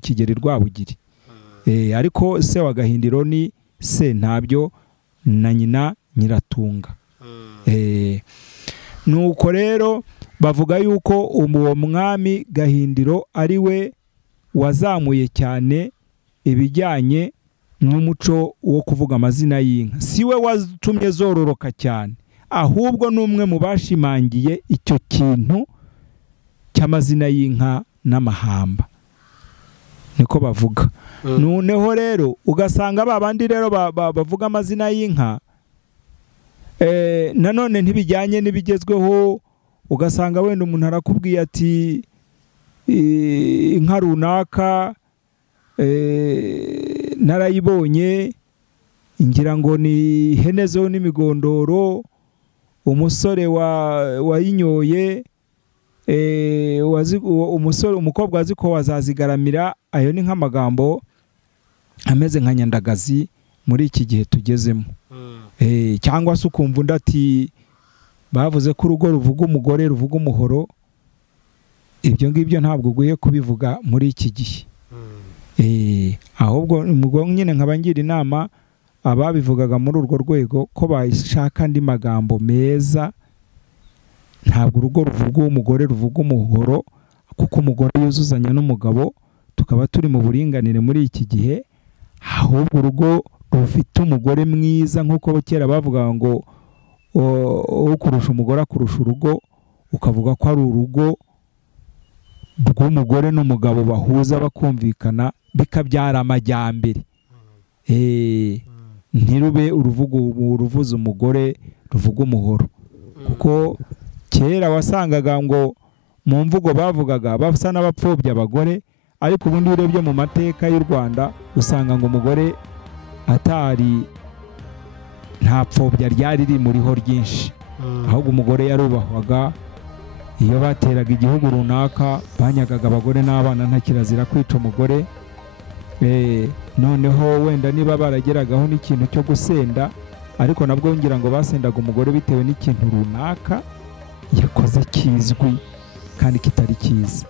Kigeli Rwabugiri. Ariko se wa Gahindiro ni Sentabyo na nyina Nyiratunga. Nuko rero bavuga yuko uwo mwami Gahindiro ari we wazamuye cyane ibijyanye n'umuco wo kuvuga amazina y'inka. Si we watumye zororoka cyane, ahubwo n'umwe mu bashimangiye icyo kintu cy'amazina y'inka n'amahamba, niko bavuga. Noneho rero ugasanga babandi rero bavuga amazina y'inka nanone ntibijyanye n'ibigezweho. Ugasanga wenda umuntu arakubwiye ati inka runaka narayibonye, ngira ngo ni ihene zo n'imigondoro, umusore wayinyoye, umukobwa azi ko wazazigaramira. Ayo ni nk'amagambo ameze nka nyandagazi muri iki gihe tugezemo. Cyangwa se ukumva undi ati bavuze ko urugo ruvuga umugore ruvuga umuhoro. Ibyo ngibyo ntabwo uguye kubivuga muri iki gihe. Ahubwo nyine nkabangira inama ababivugaga muri urwo rwego ko bashaka andi magambo meza. Ntabwo urugo ruvuga umugore ruvuga umuhoro, kuko umugore yuzuzanya n'umugabo, tukaba turi mu buringanire muri iki gihe. Ahubwo urugo rufite umugore mwiza, nk'uko kera bavugaga ngo ukurusha umugore akurusha urugo, ukavuga ko ari urugo rw'umugore n'umugabo bahuza bakumvikana bikabyara amajyambere. Ntirube uruvuza umugore ruvuga umuhoro, kuko kera wasangaga ngo mu mvugo bavugaga basa n'abapfobya abagore, ariko ubundi urebye mu mateka y'u Rwanda usanga ngo umugore atari nta pfobya ryari rimuriho ryinshi, ahubwo umugore yarubahwaga. Iyo bateraga igihugu runaka banyagaga abagore n'abana, nta kirazira kwica umugore. Noneho wenda niba barageragaho n'ikintu cyo gusenda, ariko nabwo ngira ngo basendaga umugore bitewe n'ikintu runaka yakoze kizwi kandi kitari cyiza.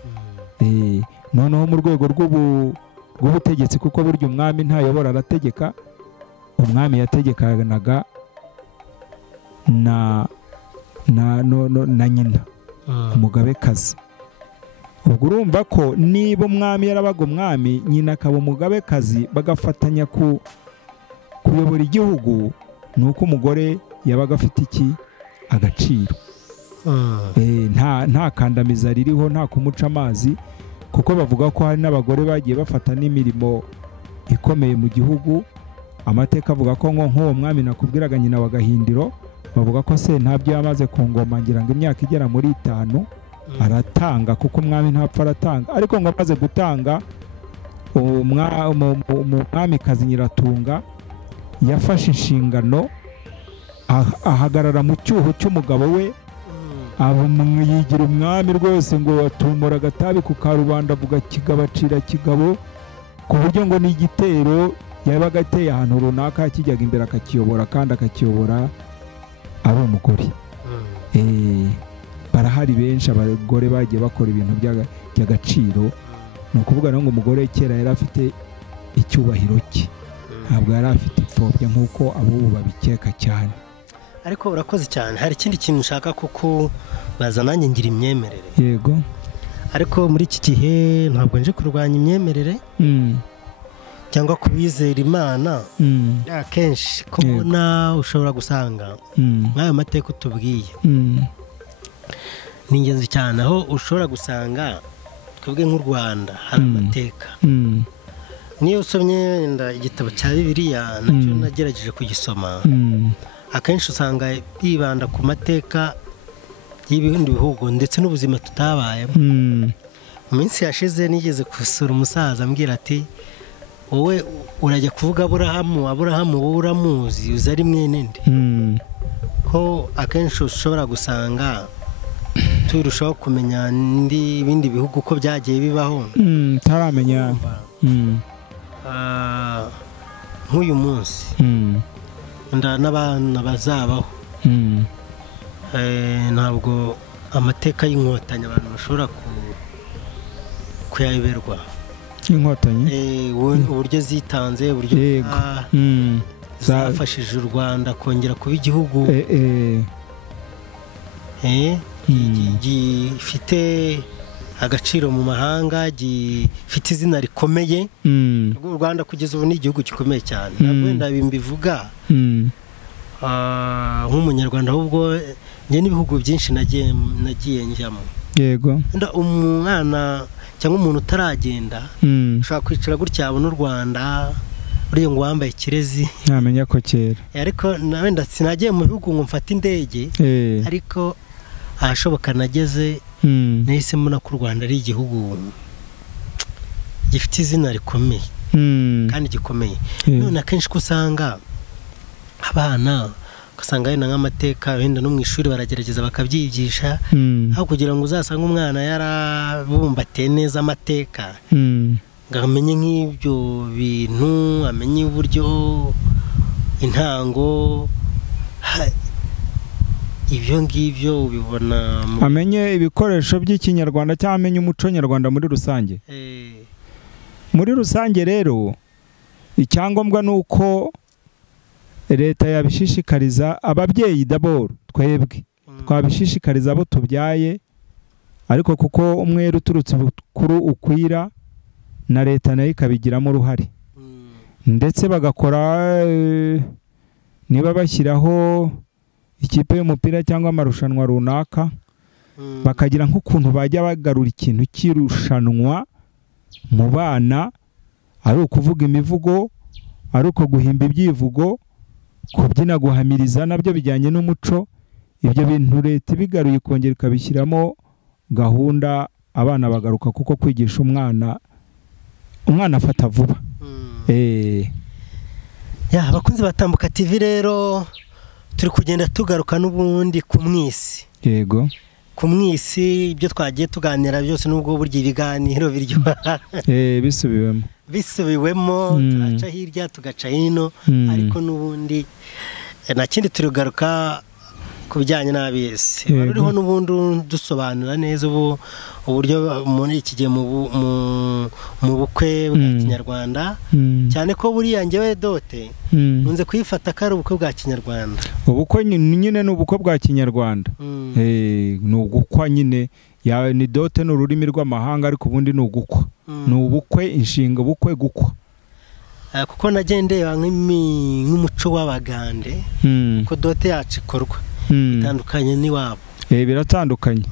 Noneho mu rwego rw'ubutegetsi, kuko burya umwami ntayobora arategeka, umwami yategekanaga na nyina, umugabekazi. Ubwo urumva ko niba umwami yarabaga umwami, nyina akaba umugabekazi, bagafatanya kuyobora igihugu, ni uko umugore yabaga afite agaciro. Nta kandamiza ririho, nta kumuca amazi, kuko bavuga ko hari n'abagore bagiye bafata n'imirimo ikomeye mu gihugu. Amateka avuga ko nk'uwo mwami nakubwiraga nyina wa Gahindiro, bavuga ko Sentabyo yamaze ku ngoma ngira ngo imyaka igera muri 5 aratanga, kuko umwami ntapfa aratanga. Ariko ngo amaze gutanga, umwamikazi Nyiratunga yafashe inshingano, ahagarara mu cyuho cy'umugabo we, yigira umwami rwose, ngo atumura agatabi ku karubanda, avuga kigabo acira kigabo, ku buryo ngo n'igitero yabaga ateye ahantu runaka kijyaga imbere akakiyobora, kandi akakiyobora ari umugore. Barahari benshi abagore bagiye bakora ibintu by'agaciro. Ni ukuvuga ngo umugore kera yari afite icyubahiro cye, ntabwo yari afite ipfobya nk'uko abo babikeka cyane. Ariko urakoze cyane. Hari ikindi kintu nshaka kuko baza nanjye ngira imyemerere. Yego. Ariko muri iki gihe ntabwo nje kurwanya imyemerere. cyangwa kubizera Imana akenshi ko mbona ushobora gusanga nk'ayo mateka utubwiye ni ingenzi cyane, aho ushobora gusanga twebwe nk'u Rwanda hari amateka. Niyo usomye wenda igitabo cya Bibiliya nacyo nagerageje kugisoma, akenshi usanga bibanda ku mateka y'ibindi bihugu ndetse n'ubuzima tutabayemo. Mu minsi yashize nigeze gusura umusaza ambwira ati wowe urajya kuvuga Aburahamu wowe uramuzi uzi ari mwene nde? Ko akenshi ushobora gusanga turushaho kumenya ibindi bihugu ko byagiye bibaho taramenya. Nk'uyu munsi n'abana bazabaho, ntabwo amateka y'inkotanyi abantu bashobora kuyayoberwa. Inkotanyi uburyo zitanze, uburyo zafashije u Rwanda kongera kuba igihugu gifite agaciro mu mahanga, gifite izina rikomeye. U Rwanda kugeza ubu ni igihugu gikomeye cyane, ntabwo wenda mbivuga nk'umunyarwanda, ahubwo njye n'ibihugu byinshi nagiye njyamo. Yego, umwana cyangwa umuntu utaragenda ushobora kwicara gutya abona u Rwanda uriya ngo wambaye ikirezi ntamenya ko kera. Ariko wenda sinagiye mu bihugu ngo mfate indege, ariko ahashoboka nageze nahise mbona ko u Rwanda ari igihugu gifite izina rikomeye kandi gikomeye. None akenshi ko usanga abana ugasanga wenda nk'amateka wenda no mu ishuri baragerageza bakabyigisha, aho kugira ngo uzasange umwana yarabumbatiye neza amateka ngo amenye nk'ibyo bintu, amenye uburyo intango, ibyo ngibyo ubibona amenye ibikoresho by'ikinyarwanda cyangwa amenye umuco nyarwanda muri rusange. Muri rusange rero icyangombwa ni uko leta yabishishikariza ababyeyi d'abord, twebwe twabishishikariza abo tubyaye, ariko kuko umwere uturutse bukuru ukwira na leta nayo ikabigiramo uruhare, ndetse bagakora niba bashyiraho ikipe y'umupira cyangwa amarushanwa runaka, bakagira nk'ukuntu bajya bagarura ikintu cy'irushanwa mu bana, ari ukuvuga imivugo, ari uko guhimba ibyivugo, kubyina, guhamiriza, nabyo bijyanye n'umuco. Ibyo bintu leta ibigaruye ikongera ikabishyiramo gahunda, abana bagaruka, kuko kwigisha umwana afata vuba. Abakunzi batambuka TV rero turi kugenda tugaruka n'ubundi ku mwisi. Yego, ku mwisi ibyo twagiye tuganira byose n'ubwo buryo ibiganiro biryoha bisubiwemo, turaca hirya tugaca hino, ariko n'ubundi nta kindi turugaruka ku bijyanye n'abisi. Ruriho n'ubundi dusobanura neza uburyo muri iki gihe mu bukwe bwa Kinyarwanda, cyane ko buriya njyewe Dote nunze kuyifata ko ari ubukwe bwa Kinyarwanda. Ubukwe nyine ni ubukwe bwa Kinyarwanda, ni ugukwa nyine. Ni Dote ni ururimi rw'amahanga, ariko ubundi ni ugukwa, ni ubukwe, inshinga ubukwe, gukwa. Kuko nagendeye nk'umuco w'Abagande, ko Dote yacu ikorwa bitandukanye n'iwabo. Biratandukanye,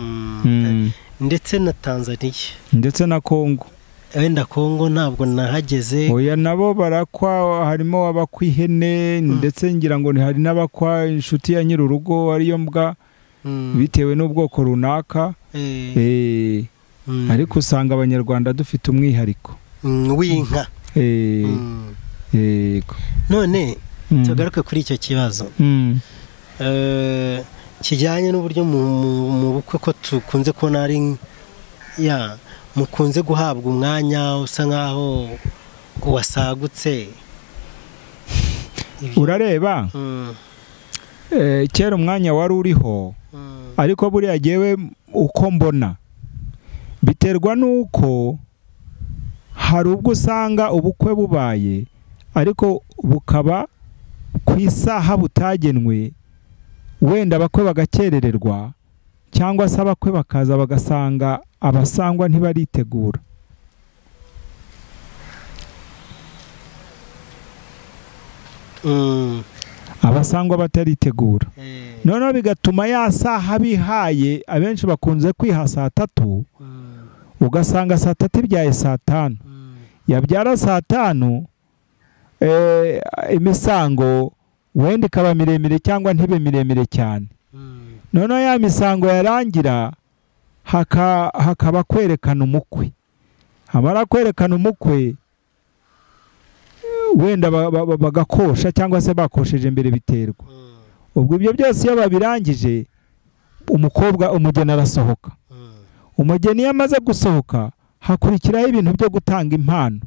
ndetse na Tanzania ndetse na Kongo. Wenda Kongo ntabwo nahageze. Oya, nabo barakwa, harimo abakwa ihene, ndetse ngira ngo hari n'abakwa inshuti ya nyir'urugo ariyo mbwa, bitewe n'ubwoko runaka. Ariko usanga Abanyarwanda dufite umwihariko w'inka. Yego, none tugaruke kuri icyo kibazo kijyanye n'uburyo mu bukwe ko tukunze kubona ari mukunze guhabwa umwanya usa nkaho wasagutse. Urareba, kera umwanya wari uriho, ariko buriya jyewe uko mbona biterwa n'uko hari ubwo usanga ubukwe bubaye, ariko bukaba ku isaha butagenwe, wenda abakwe bagakerererwa, cyangwa se abakwe bakaza bagasanga abasangwa ntibaritegura. abasangwa bataritegura noneho bigatuma ya saha bihaye abenshi bakunze kwiha saa 3 ugasanga saa 3 ibyaye saa 5 yabyara saa 5 imisango wenda ikaba miremire cyangwa ntibe miremire cyane noneho ya misango yarangira hakaba kwerekana umukwe hamara kwerekana umukwe wenda bagakosha cyangwa se bakosheje mbere biterwa ubwo ibyo byose iyo babirangije umugeni arasohoka umugeni yamaze gusohoka hakurikiraho ibintu byo gutanga impano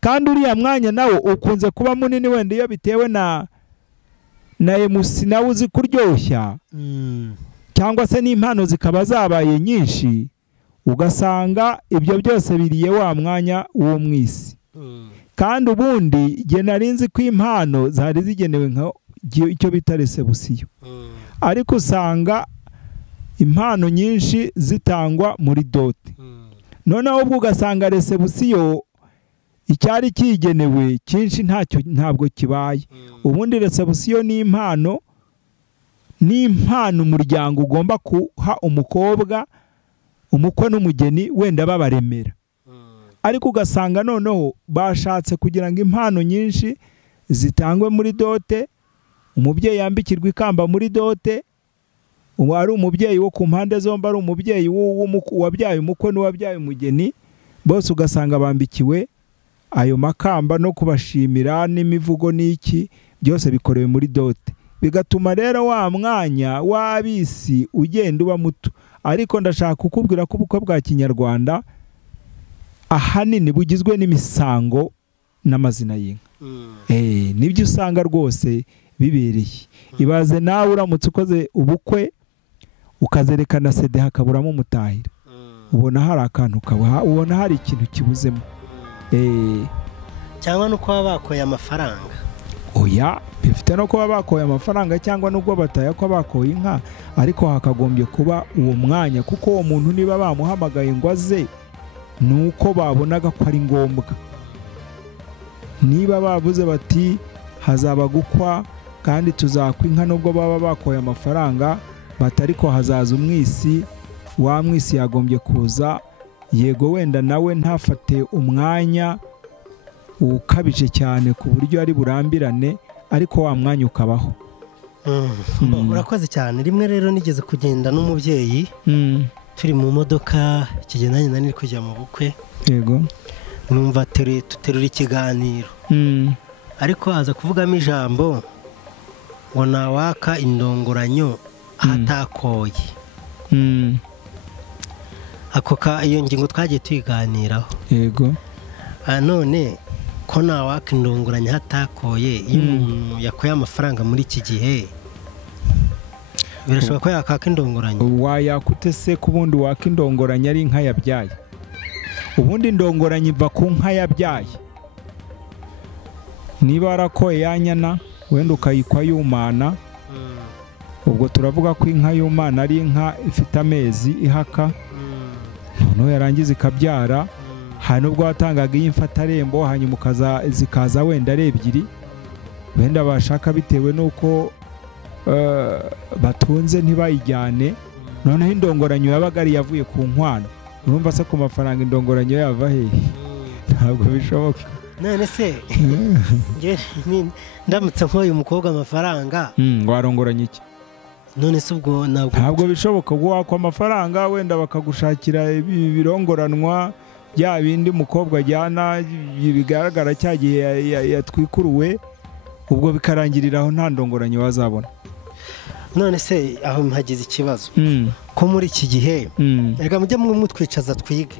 kandi uriya mwanya nawo ukunze kuba munini wenda iyo bitewe na MC nawe uzi kuryoshya cyangwa se n'impano zikaba zabaye nyinshi ugasanga ibyo byose biriye wa mwanya w'uwo mwisi kandi ubundi jye narinzi ko impano zari zigenewe nka icyo bita resebusiyo ariko usanga impano nyinshi zitangwa muri dote noneho ubwo ugasanga resebusiyo icyari kigenewe cyinshi ntabwo kibaye ubundi resebusiyo ni impano umuryango ugomba kuha umukobwa umukwe n'umugeni wenda babaremera ariko ugasanga noneho bashatse kugira ngo impano nyinshi zitangwe muri dote umubyeyi yambikirwa ikamba muri dote ari umubyeyi wo ku mpande zombi ari umubyeyi wabyaye umukwe n'uwabyaye umugeni bose ugasanga bambikiwe ayo makamba no kubashimira n'imivugo n'iki byose bikorewe muri dote bigatuma rero wa mwanya w'abisi ugenda uba muto ariko ndashaka kukubwira ko ubukwe bwa kinyarwanda ahanini bugizwe n'imisango n'amazina y'inka nibyo usanga rwose bibereye ibaze nawe uramutse ukoze ubukwe ukazerekana sede hakaburamo umutahira ubona hari akantu ubona hari ikintu kibuzemo cyangwa no kuba bakoye amafaranga oya bifite no kuba bakoye amafaranga cyangwa nubwo bataya ko bakoye inka ariko hakagombye kuba uwo mwanya kuko uwo muntu niba bamuhamagaye ngo aze nuko babonaga ko ari ngombwa niba bavuze bati hazaba gukwa kandi tuzakwa inka nubwo baba bakoye amafaranga batari ko hazaza umwisi wa mwisi yagombye kuza yego wenda nawe ntafate umwanya ukabije cyane ku buryo ari burambirane ariko wa mwanya ukabaho urakoze cyane rimwe rero nigeze kugenda n'umubyeyi turi mu modoka kigendanye nari kujya mu bukwe yego numva tuterura ikiganiro ariko aza kuvugamo ijambo ngo nawaka indongoranyo hatakoye iyo ngingo twagiye tuyiganiraho yego none ko nawaka indongoranya hatakoye iyo umuntu yakoye amafaranga muri iki gihe birashoboka ko yakaka indongoranya wayakute se ku bundi waka indongoranya ari inka yabyaye ubundi indongoranya iva ku nka yabyaye niba warakoye yanyana wenda ukayikwa yumana ubwo turavuga ko inka y'umwana ari inka ifite amezi ihaka noneho yarangiza ikabyara hari n'ubwo watangaga iy'imfatarembo hanyuma zikaza wenda ari ebyiri wenda bashaka bitewe n'uko batunze ntibayijyane noneho indongoranyo yabaga ari yavuye ku nkwano urumva se ku mafaranga indongoranyo yava hehe ntabwo bishoboka none se ndamutse nkoye umukobwa amafaranga warongoranya iki none se ubwo ntabwo bishoboka ubwo wakwa amafaranga wenda bakagushakira ibirongoranwa bya bindi umukobwa ajyana bigaragara cya gihe yatwikuruwe ubwo bikarangirira aho nta ndongoranyo wazabona none se aho mpagize ikibazo ko muri iki gihe reka mujye mutwicaza twige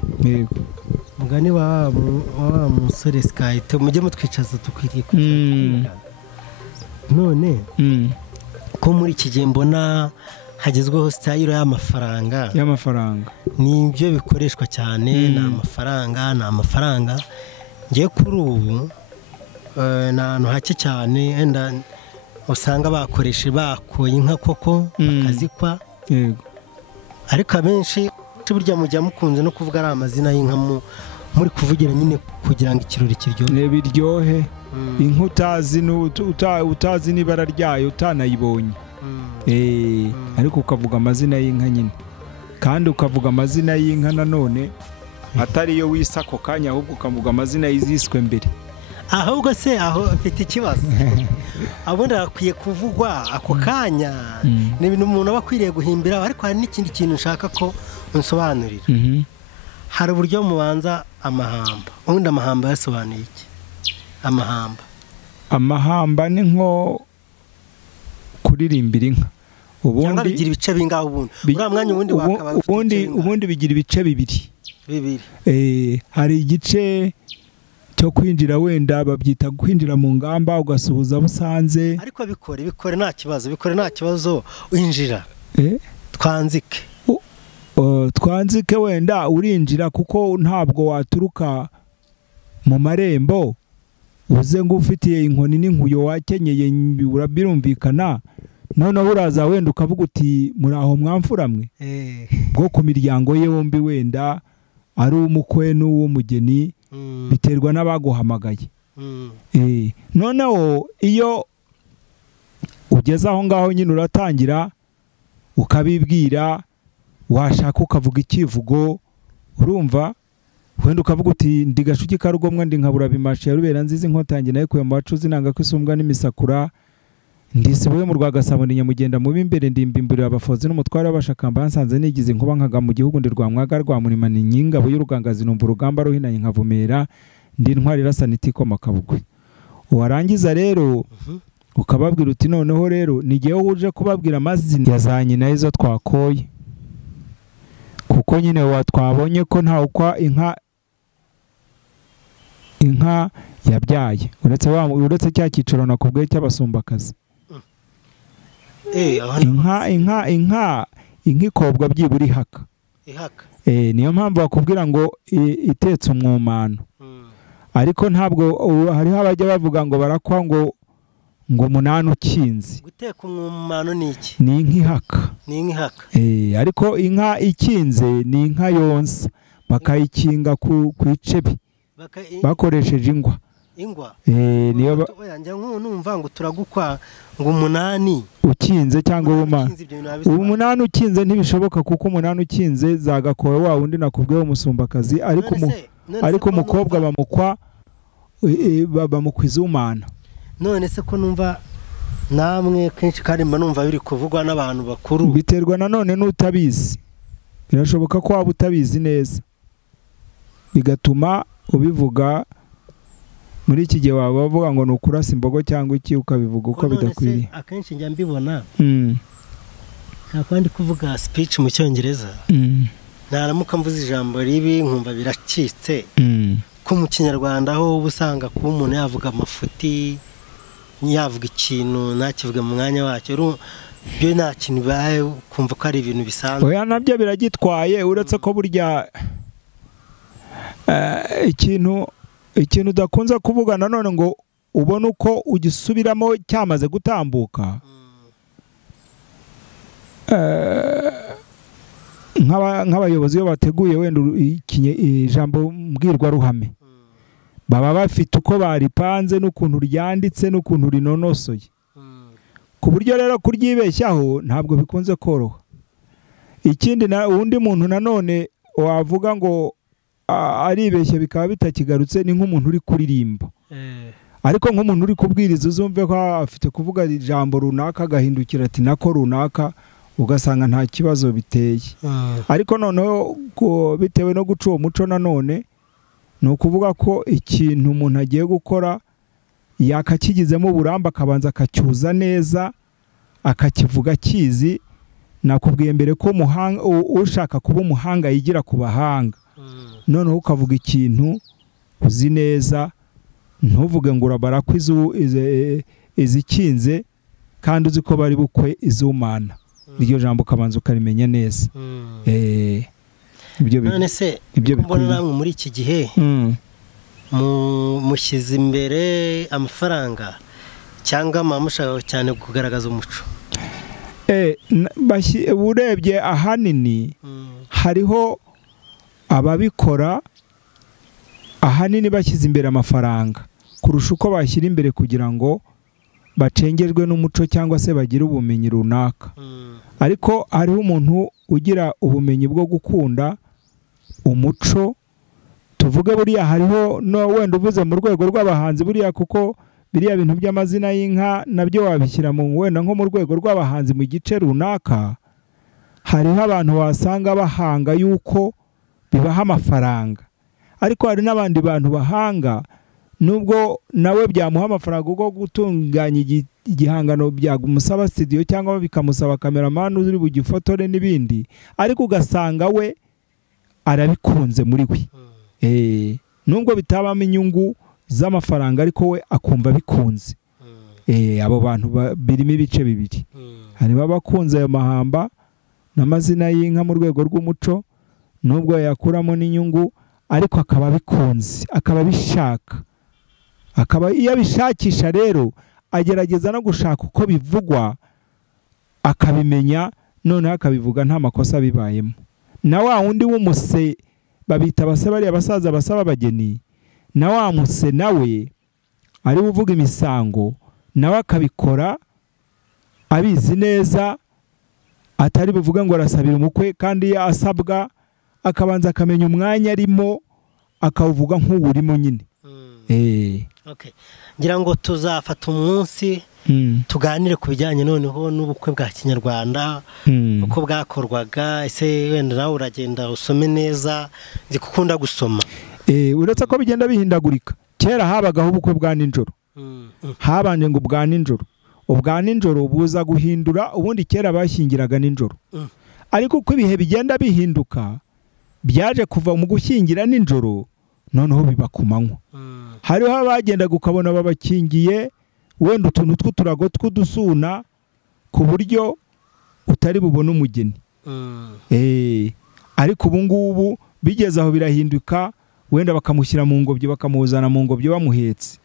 mugani wa musore Skyte mujye mutwicaza tukwiriye kwiga none ko muri iki gihe mbona hagezweho style y'amafaranga ni ibyo bikoreshwa cyane ni amafaranga ngiye kuri ubu ni ahantu hake cyane wenda usanga bakoye inka koko bakazikwa ariko abenshi burya mujya mukunze no kuvuga ari amazina y'inka muri kuvugira nyine kugira ngo ikirori kiryohe biryohe inka utazi n'ibara ryayo utanayibonye ariko ukavuga amazina y'inka nyine kandi ukavuga amazina y'inka nanone atari iyo wisa ako kanya ahubwo ukavuga amazina y'iziswe mbere ahubwo se aho mfite ikibazo abundi akwiye kuvugwa ako kanya ni ibintu umuntu aba akwiriye guhimbira ariko hari n'ikindi kintu nshaka ko unsobanurira hari uburyo mubanza amahamba ubundi amahamba yasobanuye iki amahamba ni nko kuririmbira inka cyangwa bigira ibice bingaho ubundi uriya mwanya ubundi bigira ibice bibiri hari igice cyo kwinjira wenda babyita kwinjira mu ngamba ugasuhuza busanze ariko bikore nta kibazo winjira twanzike twanzike wenda urinjira kuko ntabwo waturuka mu marembo uze ngo ufitiye inkoni n'inkuyo wakenyeye birumvikana noneho uraza wenda ukavuga uti muri aho mwamfuramwe bwo ku miryango ye yombi wenda ari umukwe n'uw'umugeni biterwa n'abaguhamagaye noneho iyo ugeze aho ngaho nyine uratangira ukabibwira washaka ukavuga ikivugo urumva wenda ukavuga uti ndi Gashugi ka Rugomwa ndi nkabura bimashe ya Rubera nziza inkotange nayo kuye mu bacuzi nanga kwisumbwa n'imisakura ndisibuye mu Rwagasabo Nyamugenda mu bimbere ndimbimbirira abafozi n'umutware w'abashakamba hansanze nigize inkuba nkaga mu gihugu ndi Rwamwaga rwa Murima ni nyingabo y'urugangazi numva urugamba ruhinanye nkavumera ndi intwari rasaniti ko makabugwe warangiza rero ukababwira uti noneho rero nigiye uje kubabwira amazina yazanye na izo twakoye kuko nyine watwabonye ko nta ukwa inka yabyaye uretse cya kiciro nakubwiye cy'abasumbakazi inka ikobwa byibura ihaka niyo mpamvu bakubwira ngo itetse umwumano ariko ntabwo hariho abajya bavuga ngo barakwa ngo umunani ukinze guteka umwumano ni iki ni inka ihaka ariko inka ikinze ni inka yonsa bakayikinga ku icebe bakoresheje ingwa niyo numva ngo turagukwa ngo umunani ukinze cyangwa umunani ukinze ntibishoboka kuko umunani ukinze zagakowe wa wundi nakubwiye umusumbakazi ariko umukobwa bamukwiza umwana none se ko numva namwe kenshi kandi mba numva biri kuvugwa n'abantu bakuru biterwa nanone n'utabizi birashoboka ko waba utabizi neza bigatuma ubivuga muri iki gihe waba bavuga ngo ni ukurasa imbogo cyangwa iki ukabivuga uko bidakwiriye akenshi njya mbibona ntakwandi kuvuga speech mu cyongereza naramuka mvuze ijambo ribi nkumva biracitse ko mu kinyarwanda aho uba usanga kuba umuntu yavuga amafuti yavuga ikintu ntakivuga mu mwanya wacyo byo nta kintu bibaye kumva ko ari ibintu bisanzwe oya nabyo biragitwaye uretse ko burya ikintu udakunze kuvuga nanone ngo ubone uko ugisubiramo cyamaze gutambuka nk'abayobozi iyo bateguye wenda ijambo mbwirwaruhame baba bafite uko baripanze n'ukuntu ryanditse n'ukuntu rinonosoye ku buryo rero kuryibeshyaho ntabwo bikunze koroha ikindi undi muntu nanone wavuga ngo aribeshya bikaba bitakigarutse ni nk'umuntu uri kuririmba ariko nk'umuntu uri kubwiriza uzumve ko afite kuvuga ijambo runaka agahindukira ati nako runaka ugasanga nta kibazo biteye ariko noneho bitewe no guca uwo muco nanone ni ukuvuga ko ikintu umuntu agiye gukora yakakigizemo uburambe akabanza akacyuza neza akakivuga akizi nakubwiye mbere ko ushaka kuba umuhanga yigira ku bahanga noneho ukavuga ikintu uzi neza ntuvuge ngo urabara ko izikinze kandi uzi ko bari bukwe izumana iryo jambo ukabanza ukarimenya neza none se mbona namwe muri iki gihe mushyize imbere amafaranga cyangwa mushaka cyane kugaragaza umuco urebye ahanini hariho ababikora ahanini bashyize imbere amafaranga kurusha uko bashyira imbere kugira ngo bacengejwe n'umuco cyangwa se bagire ubumenyi runaka. Ariko hariho umuntu ugira ubumenyi bwo gukunda umuco, tuvuge buriya hariho no wenda uvuze mu rwego rw'abahanzi buriya, kuko biriya bintu by'amazina y'inka nabyo wabishyira mu wenda nko mu rwego rw'abahanzi mu gice runaka. Hariho abantu wasanga bahanga yuko bibaha amafaranga, ariko hari n'abandi bantu bahanga nubwo nawe byamuha amafaranga uko gutunganya igihangano byagumusaba studio cyangwa bikamusaba cameraman uri bugifotore n'ibindi, ariko ugasanga we arabikunze muri we. Nubwo bitabamo inyungu z'amafaranga ariko we akumva bikunze. Abo bantu birimo ibice bibiri. Harimo abakunze ayo mahamba n'amazina y'inka mu rwego rw'umuco, nubwo yakuramo n'inyungu ariko akaba bikunze, akaba bishaka, akaba iyo abishakisha rero agerageza no gushaka uko bivugwa akabimenya, noneho akabivuga nta makosa bibayemo. Na wa wundi w'umuse babita abase bariya abasaza basaba abageni, na wa muse nawe ari uvuga imisango nawe akabikora abizi neza, atari buvuga ngo arasabira umukwe, kandi asabwa akabanza akamenya umwanya arimo akawuvuga nk'uwurimo nyine. Okay. Ngira ngo tuzafata umunsi tuganire ku bijyanye noneho n'ubukwe bwa Kinyarwanda, uko bwakorwaga. Ese wenda nawe uragenda usome neza, zikukunda gusoma. Uretse ko bigenda bihindagurika. Kera habagaho ubukwe bwa ninjoro, habanje ngo bwa ninjoro, ubwa ninjoro buza guhindura, ubundi kera bashyingiraga ninjoro. Ariko uko ibihe bigenda bihinduka byaje kuva mu gushyingira ninjoro noneho biba ku manywa. Hariho abagendaga ukabona babakingiye wenda utuntu tw'uturago tw'udusuna ku buryo utari bubone umugeni. Ariko ubu ngubu bigeze aho birahinduka, wenda bakamushyira mu ngobyi bakamuzana mu ngobyi bamuhetse,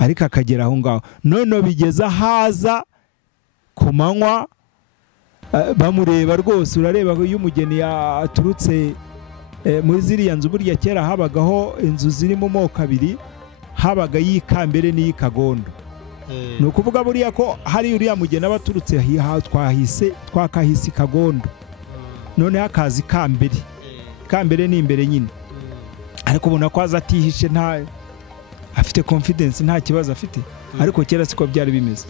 ariko akagera aho ngaho. None bigeze haza ku manywa bamureba rwose, urareba iyo umugeni aturutse muri ziriya nzu. Burya kera habagaho inzu ziri mu moko abiri, habaga y'ikambere n'iy'ikagondo. Ni ukuvuga buriya ko hari uriya mugeni aba aturutse twakahise ikagondo, noneho akazi ikambere. Ikambere ni imbere nyine, ariko ubona ko aza atihishe, nta afite confidence, nta kibazo afite. Ariko kera siko byari bimeze.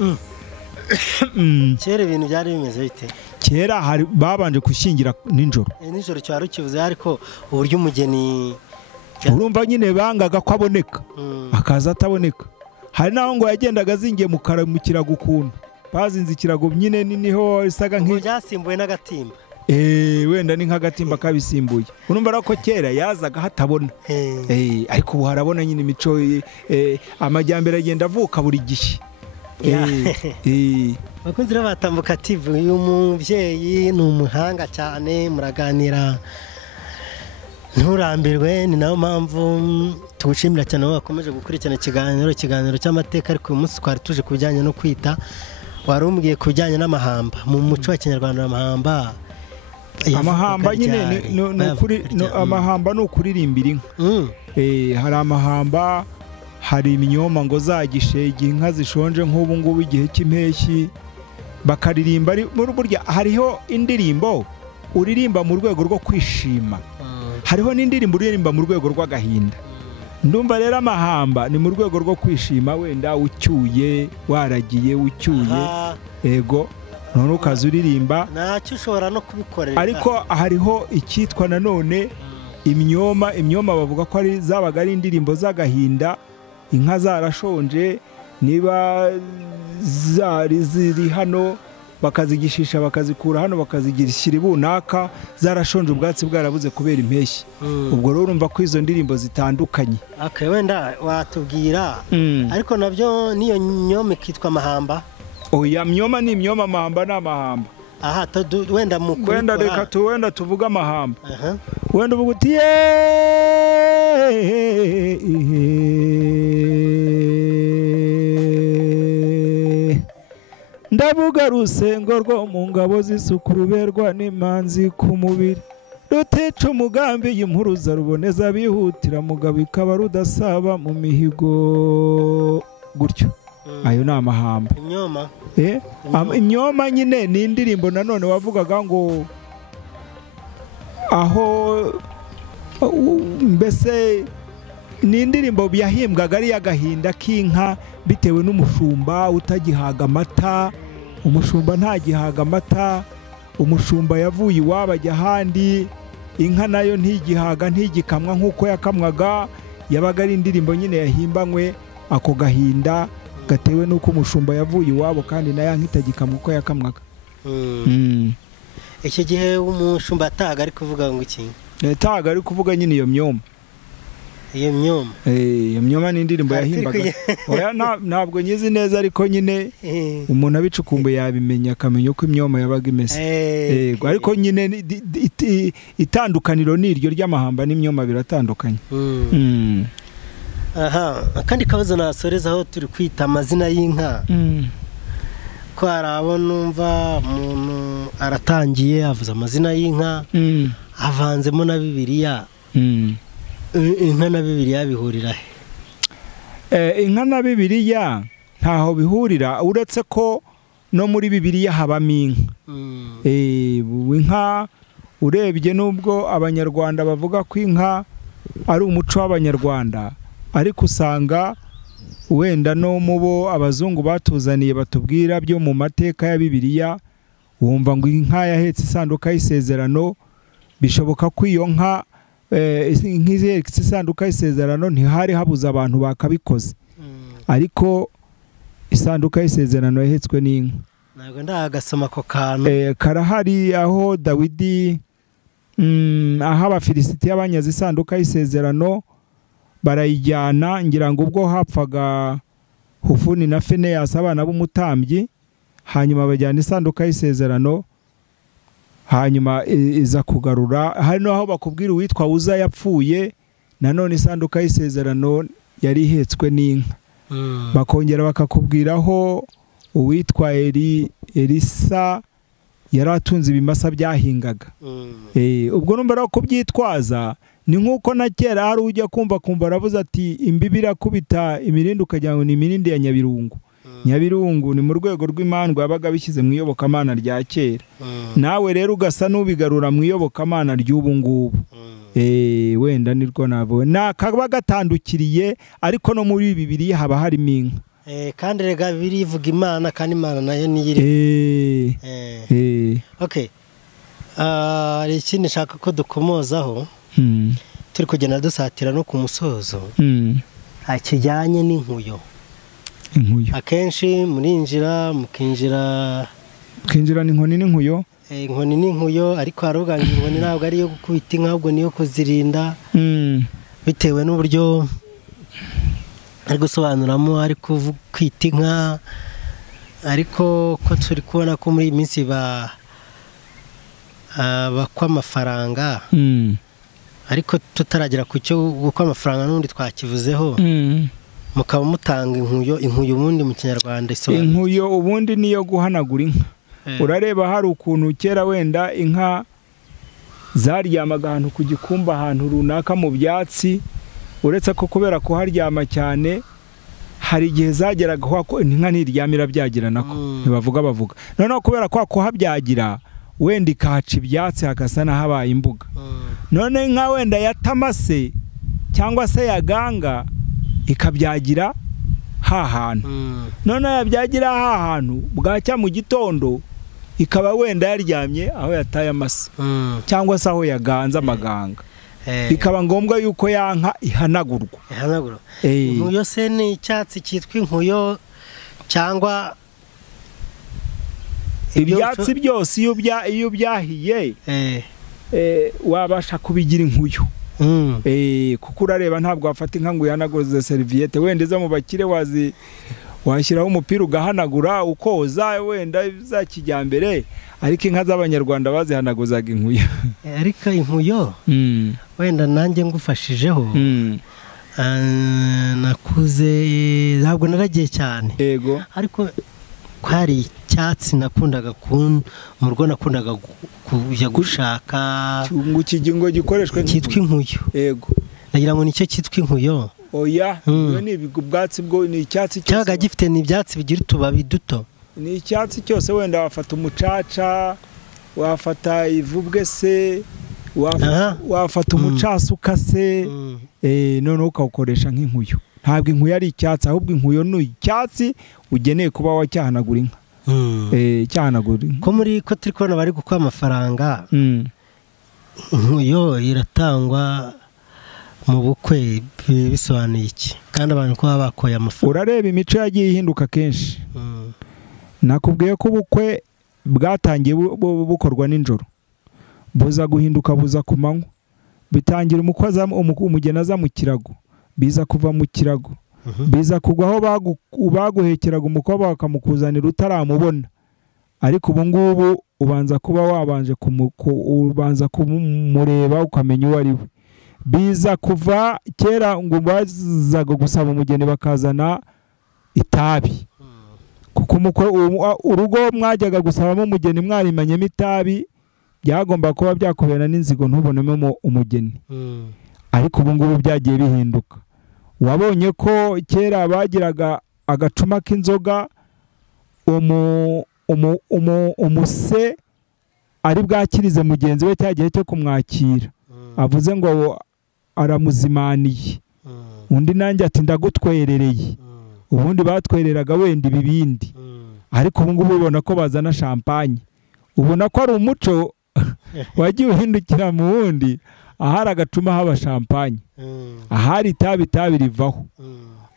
Kera ibintu byari bimeze bite? Kera babanje gushyingira ninjoro. Ninjoro cyari ukivuze, ariko uburyo umugeni urumva nyine bangaga ko aboneka, akaza ataboneka. Hari naho ngo yagendaga azingiye mu kirago ukuntu bazinze ikirago nyine niho isaga byasimbuye n'agatimba. Wenda ni nk'agatimba kabisimbuye. Urumva ko kera yazaga hatabona, ariko ubu harabona nyine imico. Amajyambere agenda avuka buri gihe. Bakunzi b'Abatambuka TV, uyu mubyeyi ni umuhanga cyane, muraganira nturambirwe. Ni nayo mpamvu tugushimira cyane aho wakomeje gukurikirana ikiganiro cy'amateka. Ariko uyu munsi twari tuje ku bijyanye no kwita, wari umbwiye ku bijyanye n'amahamba mu muco wa Kinyarwanda. Amahamba nyine amahamba ni ukuririmbira inka. Hari amahamba, hari imyoma ngo zagishege inka zishonje nk'ubu ngubu igihe cy'impeshyi bakaririmba. Burya hariho indirimbo uririmba mu rwego rwo kwishima, hariho n'indirimbo uririmba mu rwego rw'agahinda. Ndumva rero amahamba ni mu rwego rwo kwishima, wenda ucyuye, waragiye ucyuye, ego none ukaza uririmba, ntacyo ushobora no kubikorera. Ariko hariho icyitwa nanone imyoma. Imyoma bavuga ko zabaga ari indirimbo z'agahinda, inka zarashonje, niba zari ziri hano bakazigishisha bakazikura hano bakazigishyira ibunaka, zarashonje ubwatsi bwarabuze kubera impeshyi. Ubwo rero urumva ko izo ndirimbo zitandukanye. Wenda watubwira, ariko nabyo niyo myoma ikitwa amahamba. Oya, myoma ni imyoma, amahamba ni amahamba. Wenda reka wenda tuvuga amahamba. Wenda uvuga uti ndavuga rusengo rwo mu ngabo z'isuku ruberwa n'imanzi ku mubiri, rutica umugambi y'impuruza ruboneza bihutira mugabo ikaba rudasaba mu mihigo gutyo. Ayo ni amahamba. Imyoma nyine ni indirimbo nanone wavugaga ngo aho mbese ni indirimbo yahimbwaga ari y'agahinda k'inka bitewe n'umushumba utagihaga amata. Umushumba ntagihaga amata, umushumba yavuye iwabo ajya ahandi, inka nayo ntigihaga ntigikamwa nk'uko yakamwaga. Yabaga ari indirimbo nyine yahimbanywe ako gahinda gatewe n'uko umushumba yavuye iwabo kandi nayo nk'itagikamwa uko yakamwaga. Icyo gihe umushumba ataga ari kuvuga ngo iki? Yataga ari kuvuga nyine iyo myoma. Iyo myoma? Iyo myoma ni indirimbo yahimbaga. Oya ntabwo nyizi neza ariko nyine umuntu abicukumbuye yabimenya akamenya uko imyoma yabaga imeze. Yego ariko nyine itandukaniro ni iryo ry'amahamba n'imyoma biratandukanye. Aha, akandi kabazo nasoreza aho turi kwita amazina y'inka. Ko harabo numva umuntu aratangiye avuza amazina y'inka avanzemo na Bibiliya. Inka na Bibiliya bihurira he? Inka na Bibiliya ntaho bihurira uretse ko no muri Bibiliya habamo inka. Inka urebye nubwo abanyarwanda bavuga ko inka ari umuco w'abanyarwanda, ariko usanga wenda no mubo abazungu batuzaniye batubwira byo mu mateka ya Bibiliya, wumva ngo inka yahetse isanduka y'isezerano. Bishoboka ko iyo nka nk'izihetse isanduka y'isezerano ntihari habuze abantu bakabikoze, ariko isanduka y'isezerano yahetswe n'inka. Ntabwo ndagasoma ako kantu. Karahari aho Dawidi aho Abafilisitiya banyaze isanduka y'isezerano barayijyana, ngira ngo ubwo hapfaga Hofuni na Fineyasi abana b'umutambyi, hanyuma bajyana isanduka y'isezerano, hanyuma iza kugarura. Hari no aho bakubwira uwitwa Uza yapfuye, nanone isanduka y'isezerano yari ihetswe n'inka. Bakongera bakakubwiraho uwitwa Elisa yari atunze ibimasa byahingaga. Ubwo numva ko byitwaza ni nk'uko na kera hari ujya kumva aravuze ati imbibi irakubita imirindi ukagira ngo ni imirindi ya Nyabirungu. Nyabirungu ni mu rwego rw'imandwa yabaga bishyize mu iyobokamana rya kera. Nawe rero ugasa n'ubigarura mu iyobokamana ry'ubu ngubu. Wenda nirwo nabo nakaba gatandukiriye, ariko no muri Bibiliya haba harimo inka. Kandi rega Bibiliya ivuga Imana kandi Imana nayo niyiri. Okay. Hari ikindi nshaka ko dukomozaho. Turi kugenda dusatira no ku musozo. Kijyanye n'inkuyo. Akenshi murinjira mukinjira n'inkoni n'inkuyo. Inkoni n'inkuyo, ariko haruga ngo inkoni ntabwo ari yo gukubita inka, ahubwo niyo kuzirinda. Bitewe n'uburyo ari gusobanuramo, ari kwita inka, ariko ko turi kubona ko muri iyi minsi bakwa amafaranga. Ariko tutaragera ku cyo gukwa amafaranga n'undi twakivuzeho. Mukaba mutanga inkuyo ubundi mu Kinyarwanda isobanura. Inkuyo ubundi niyo guhanagura inka. Urareba hari ukuntu kera wenda inka zaryamaga ahantu ku gikumba ahantu runaka mu byatsi, uretse ko kubera ko haryama cyane hari igihe zageraga ko inka ntiryamira byagira nako ntibavuga noneho kubera ko habyagira wenda ikahaca ibyatsi hagasa n'ahabaye imbuga. None inka wenda yatamase cyangwa se yaganga ikabyagira hahantu. None yabyagira hahantu bwacya mu gitondo ikaba wenda yaryamye aho yataye amase cyangwa se aho yaganza amaganga. Bikaba ngombwa yuko yanka ihanagurwa. Inkuyo se ni icyatsi cyitwa inkuyo cyangwa ibyatsi byose iyo byahiye wabasha kubigira inkuyo. Kuko urareba ntabwo wafata inka ngo uyihanaguze serviette, wenda izo mu bakire washyiraho umupira ugahanagura ukoza wenda za kijyambere, ariko inka z'abanyarwanda bazihanaguzaga inkuyo. Ariko inkuyo wenda nanjye ngufashijeho, nakuze ntabwo naragiye cyane, yego, ariko ko hari icyatsi nakundaga mu rugo nakundaga kujya gushaka ngo ikigingo gikoreshwe cyitwa inkuyo. Yego, nagira ngo nicyo cyitwa inkuyo. oya ni ubwatsi bwo, ni icyatsi cyose cyabaga gifite n'ibyatsi bigira utubabi duto. ni icyatsi cyose, wenda wafata umucaca, wafata ivubwe se, wafata umucasi ukase, none ukawukoresha nk'inkuyo. Ntabwo inkuyo ari icyatsi, ahubwo inkuyo ni icyatsi ugeneye kuba wacyahanagura inka. Cyahanagura inka. Ko muri ko turi kubona bari gukwa amafaranga, inkuyo iratangwa mu bukwe, bisobanuye iki? Kandi abantu ko baba bakoye amafaranga. Urareba imico yagiye ihinduka kenshi. Nakubwiye ko ubukwe bwatangiye bukorwa nijoro, buza guhinduka buza ku manywa. Bitangira umugeni aza mu kirago, biza kuva mu kirago, biza kugwaho baguhekeraga umukobwa bakamukuzanira utaramubona. Ariko ubu ngubu ubanza kuba wabanje ubanza kumureba ukamenya uwo ari we. Biza kuva kera ngo bazaga gusaba umugeni bakazana itabi, kuko urugo mwajyaga gusabamo umugeni mwarimanyemo itabi, byagomba kuba byakubera n'inzigo ntubonemo umugeni. Ariko ubu ngubu byagiye bihinduka. Wabonye ko kera bagiraga agacuma k'inzoga, umuse ari bwakirize mugenzi we cya gihe cyo kumwakira, avuze ngo aramuzimaniye, undi nanjye ati ndagutwerereye. Ubundi batwereraga wenda ibibindi, ariko ubu ngubu ubona ko bazana champagne. Ubona ko ari umuco wagiye uhindukira mu wundi. Ahari agacuma haba champagne, ahari itabi rivaho,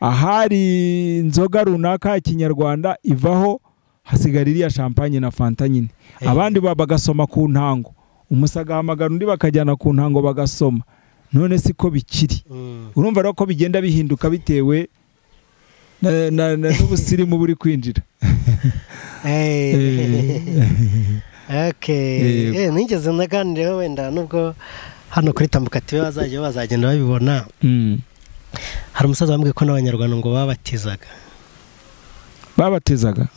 ahari inzoga runaka ya kinyarwanda ivaho, hasigara iriya champagne na fanta nyine. Abandi bagasoma ku ntango, umusaga hamagara undi bakajyana ku ntango bagasoma. None siko bikiri. Urumva rero ko bigenda bihinduka bitewe n'ubusirimu buri kwinjira. Nigeze naganiriyeho wenda nubwo hano kuri Tambuka TV bazagenda babibona. Hari umusaza wambwiye ko n'abanyarwanda ngo babatizaga.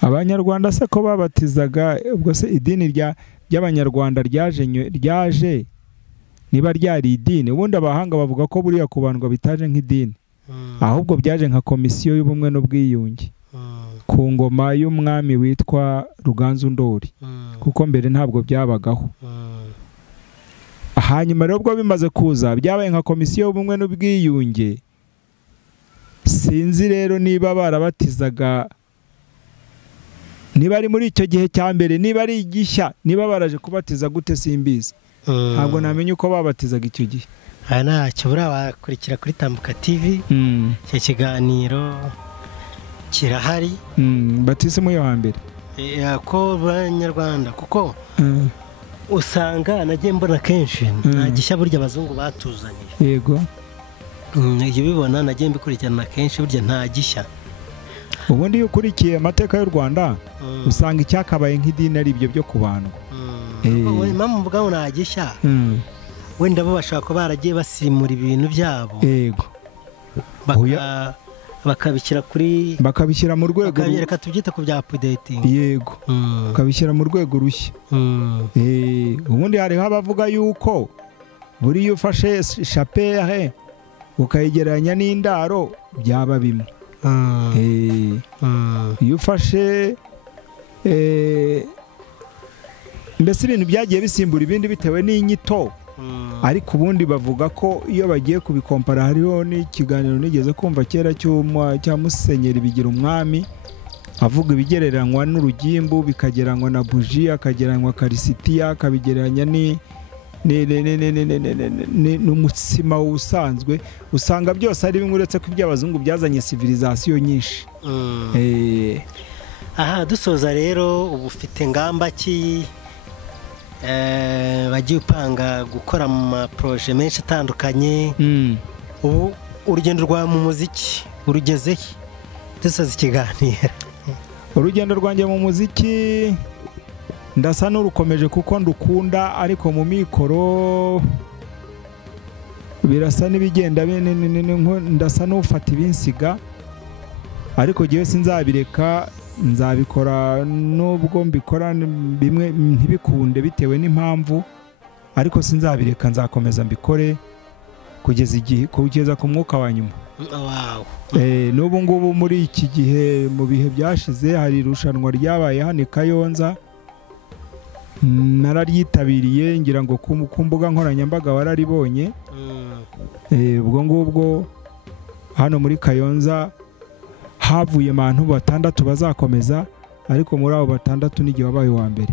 Abanyarwanda se ko babatizaga, ubwo se idini ry'abanyarwanda ryaje niba ryari idini? Ubundi abahanga bavuga ko buriya kubandwa bitaje nk'idini, ahubwo byaje nka komisiyo y'ubumwe n'ubwiyunge ku ngoma y'umwami witwa Ruganzu Ndori, kuko mbere ntabwo byabagaho. Hanyuma rero ubwo bimaze kuza byabaye nka komisiyo y'ubumwe n'ubwiyunge. Sinzi rero niba barabatizaga, niba ari muri icyo gihe cya mbere, niba ari igishya, niba baraje kubatiza gute simbizi. Ntabwo namenye uko babatizaga icyo gihe. Ntacyo burabakurikira kuri Tambuka TV. Icyo kiganiro kirahari. Batisimu yo hambere ko banyarwanda, kuko usanga nagiye mbona kenshi nta gishya burya abazungu batuzaniye. Yego, iyo bibona nagiye mbikurikirana kenshi, burya nta gishya. Ubundi iyo ukurikiye amateka y'u Rwanda usanga icyakabaye nk'idini ari ibyo byo kubandwa. Impamvu mvuga ngo nta gishya, wenda bo bashaka ko baragiye basimura ibintu byabo. Yego, bakabishyira mu rwego, reka tubyita ku bya updating. Yego, bakabishyira mu rwego rushya. Ubundi hariho abavuga yuko buriya ufashe chapelle ukayigereranya n'indaro byaba bimwe. Iyo ufashe mbese ibintu byagiye bisimbura ibindi bitewe n'inyito. Ariko ubundi bavuga ko iyo bagiye kubikompara, hariho n'ikiganiro nigeze kumva kera cya Musenyeri Bigira Umwami avuga ibigereranywa n'urugimbu, bikagereranywa na buji, akagereranywa karisitiya, akabigereranya n'umutsima usanzwe. Usanga byose ari bimwe, uretse ko iby'abazungu byazanye civilisation nyinshi. Aha dusoza rero, ubu ufite ngamba ki bagiye upanga gukora mu maproje menshi atandukanye? Ubu urugendo rwawe mu muziki urugeze he? Dusoza ikiganiro. Urugendo rwanjye mu muziki ndasa n'urukomeje kuko ndukunda, ariko mu mikoro birasa n'ibigenda ndasa n'ufata ibinsiga. ariko ngewe sinzabireka, nzabikora nubwo mbikora bimwe ntibikunde bitewe n'impamvu, ariko sinzabireka, nzakomeza mbikore kugeza ku mwuka wa nyuma. N'ubu ngubu muri iki gihe mu bihe byashize hari irushanwa ryabaye hano i Kayonza, nararyitabiriye, ngira ngo ku mbuga nkoranyambaga wararibonye. Ubwo ngubwo hano muri Kayonza havuye abantu 6 bazakomeza, ariko muri abo 6 n'igihe wabaye wa mbere.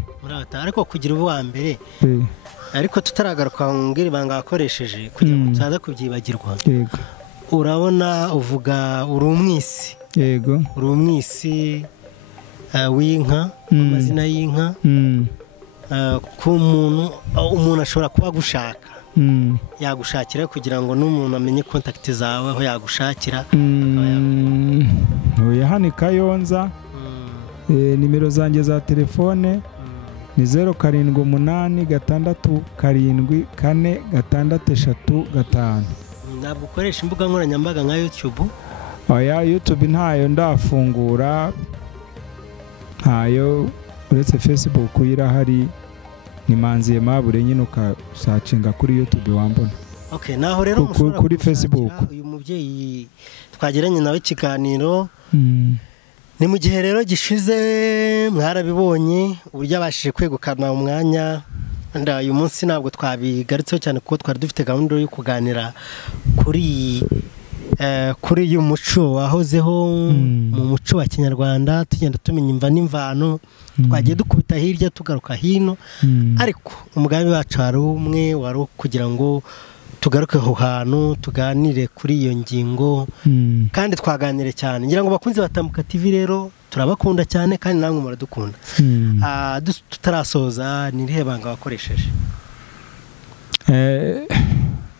Ariko kugira uwa mbere, ariko tutaragaruka ngiri banga wakoresheje kugira ngo tutaza kubyibagirwa. Yego. Urabona uvuga uri umwisi. Yego. Uri umwisi w'inka, amazina y'inka. Ku umuntu ashobora kuba gushaka. Yagushakira kugira ngo n'umuntu amenye contact zawe aho yagushakira. Oya, hano i Kayonza nimero zanjye za telefone ni 0786744635. Ntabwo ukoresha imbuga nkoranyambaga nka YouTube? Oya, YouTube ntayo ndafungura, ntayo, uretse Facebook irahari, ni Manzi Aimable, nyine ukasacinga kuri YouTube wambona. Okay, naho rero kuri Facebook. Uyu mubyeyi twagiranye nawe ikiganiro, ni mu gihe rero gishize mwarabibonya uburyo abashije kwegukana umwanya. Uyu munsi ntabwo twabigaritseho cyane kuko twari dufite gahunda yo kuganira kuri uyu muco wahozeho mu muco wa Kinyarwanda, tugenda tumenya imva n'imvano, twagiye dukubita hirya tugaruka hino, ariko umugambi wacu hari umwe wari kugira ngo tugaruke aho hantu tuganire kuri iyo ngingo, kandi twaganire cyane. Ngira ngo bakunze Batambuka TV rero turabakunda cyane kandi namwe muradukunda. Tutarasoza, ni irihe banga wakoresheje?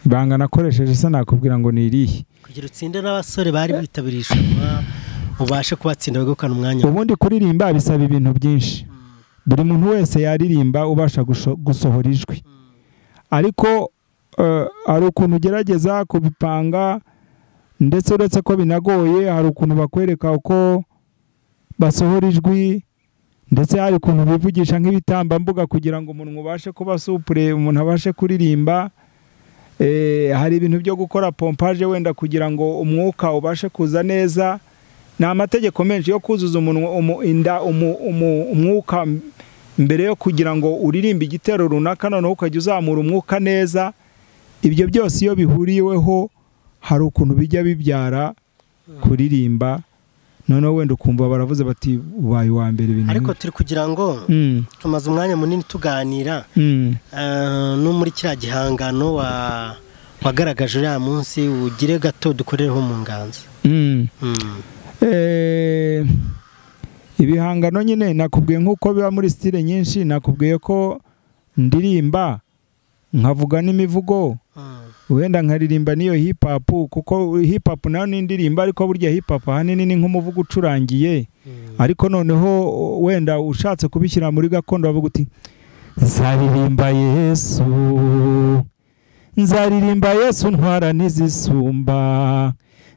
Banga nakoresheje se nakubwira ngo ni irihe? Kugira utsinde n'abasore bari bitabirishwa ubashe kubatsinda wegukana umwanya. Ubundi kuririmba bisaba ibintu byinshi, buri muntu wese yaririmba ubasha gusohora ijwi, ariko hari ukuntu ugerageza kubipanga, ndetse uretse ko binagoye, hari ukuntu bakwereka uko basohora ijwi, ndetse hari ukuntu bivugisha nk'ibitambambuga kugira ngo umuntu ubashe kuba supure, umuntu abashe kuririmba. Hari ibintu byo gukora pompage wenda kugira ngo umwuka ubashe kuza neza. Ni amategeko menshi yo kuzuza umwuka mbere yo kugira ngo uririmbe igitero runaka, noneho ukajya uzamura umwuka neza. Ibyo byose iyo bihuriweho hari ukuntu bijya bibyara kuririmba, noneho wenda ukumva baravuze bati ubaye wa mbere ibintu. Ariko turi kugira ngo tumaze umwanya munini tuganira no muri kiriya gihangano wagaragaje uriya munsi, ugire gato dukorereho mu nganzo. Ibihangano nyine nakubwiye nk'uko biba muri style nyinshi, nakubwiye ko ndirimba nkavuga n'imivugo, wenda nkaririmba niyo hip hop, kuko hip hop nayo ni indirimba, ariko burya hip hop hanini ni nk'umuvugo ucurangiye. Ariko noneho wenda ushatse kubishyira muri gakondo bavuga uti nzaririmba Yesu, nzaririmba Yesu ntwara n'izisumba,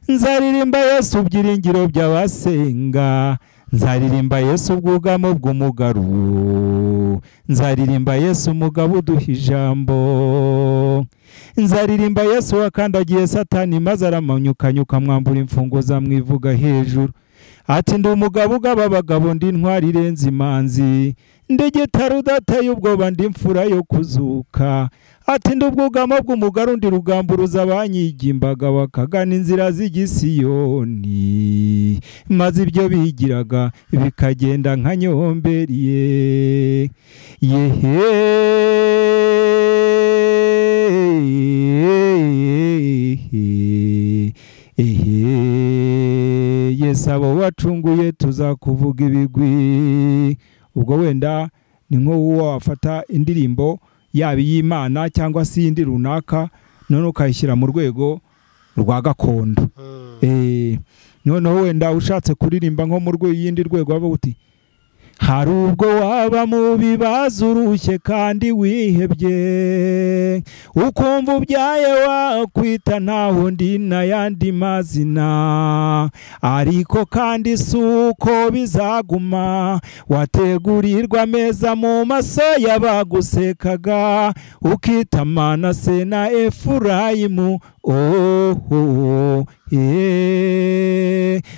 nzaririmba Yesu byiringiro by'abasenga, nzaririmba Yesu ubwugamo bw'umugaru, nzaririmba Yesu umugabo uduha ijambo, nzaririmba Yesu wakandagiye Satani maze aramanyukanyuka mwambura imfunguza mwivuga hejuru, ati ndi umugabo ugaba abagabo, ndi intwari irenze imanzi, ndi gitare udateye ubwoba, ndi imfura yo kuzuka, ati ndi ubwugamo bw'umugaru, ndi rugamburuza abanyigimbaga bakagana inzira z'igisiyoni, maze ibyo bigiraga bikagenda nka nyomberiye. Yesu abo wacunguye tuzakuvuga ibigwi. Ubwo wenda ni nko wafata indirimbo yaba iy'Imana cyangwa se indi runaka, none ukayishyira mu rwego rwa gakondo. Noneho wenda ushatse kuririmba nko mu yindi rwego waba uti hari ubwo waba mu bibazo urushye kandi wihebye ukumva ubyaye wakwita nta wundi n'ayandi mazina ariko kandi si uko bizaguma wategurirwa ameza mu maso y'abagusekaga ukita Manase na Efurayimu